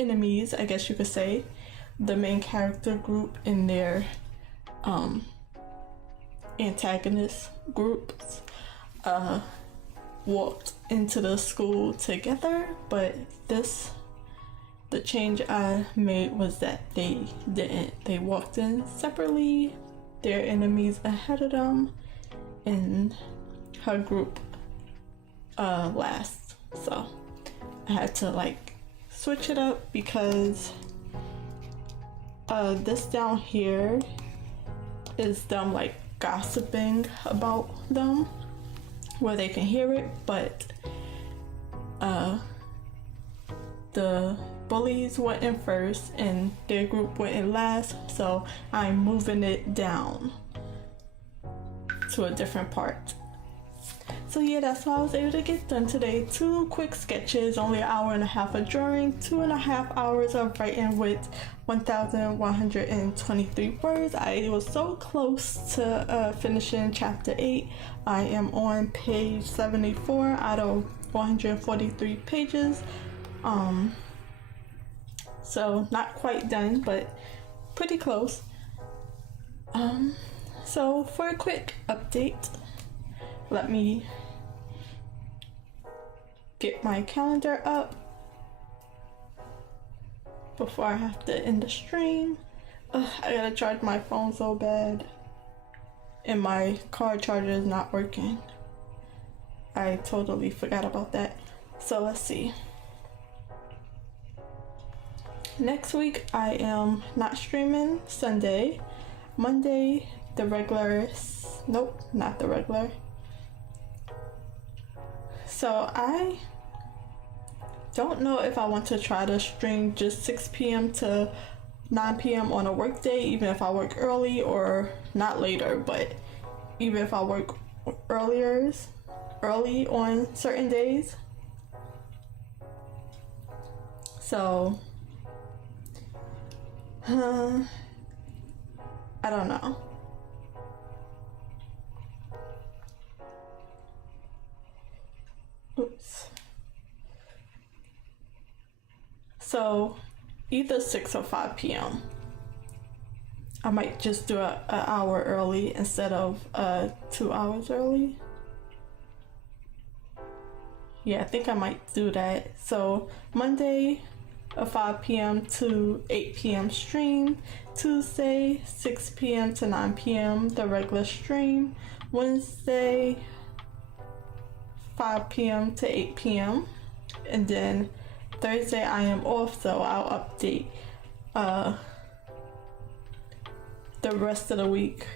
enemies, I guess you could say, the main character group and their antagonist groups walked into the school together, but the change I made was that they didn't. They walked in separately, their enemies ahead of them, and her group last. So I had to like switch it up because this down here is them like gossiping about them where they can hear it, but the bullies went in first and their group went in last, so I'm moving it down to a different part. So yeah, that's all I was able to get done today. 2 quick sketches, only an hour and a half of drawing, 2.5 hours of writing with 1,123 words. I was so close to finishing chapter 8. I am on page 74 out of 143 pages. So not quite done, but pretty close. So for a quick update, let me get my calendar up before I have to end the stream. I gotta charge my phone so bad, and my car charger is not working. I totally forgot about that. So let's see. Next week I am not streaming. Sunday. Monday, the regular. Nope, not the regular. So I don't know if I want to try to stream just 6 p.m. to 9 p.m. on a work day, even if I work early, or not later, but even if I work early on certain days. So I don't know. Oops. So either 6 or 5 p.m. I might just do an hour early instead of 2 hours early. Yeah, I think I might do that. So Monday, a 5 p.m. to 8 p.m. stream. Tuesday, 6 p.m. to 9 p.m. the regular stream. Wednesday, 5 p.m. to 8 p.m. And then Thursday I am off, so I'll update the rest of the week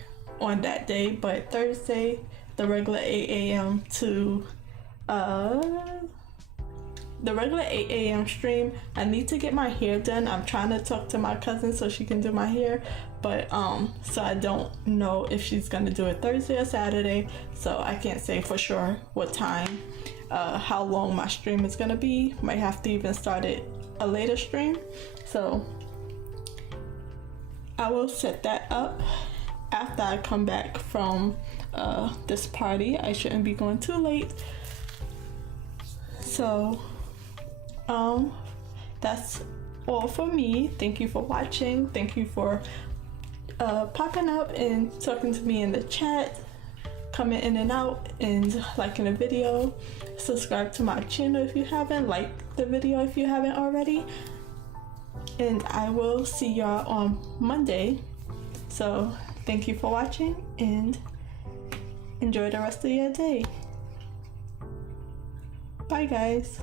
on that day. But Thursday, the regular 8 a.m. to the regular 8 a.m. stream. I need to get my hair done. I'm trying to talk to my cousin so she can do my hair, but so I don't know if she's gonna do it Thursday or Saturday, so I can't say for sure what time, how long my stream is gonna be. Might have to even start it a later stream, so I will set that up after I come back from this party. I shouldn't be going too late. So that's all for me. Thank you for watching. Thank you for popping up and talking to me in the chat, coming in and out, and liking the video. Subscribe to my channel if you haven't. Like the video if you haven't already. And I will see y'all on Monday. So thank you for watching and enjoy the rest of your day. Bye guys.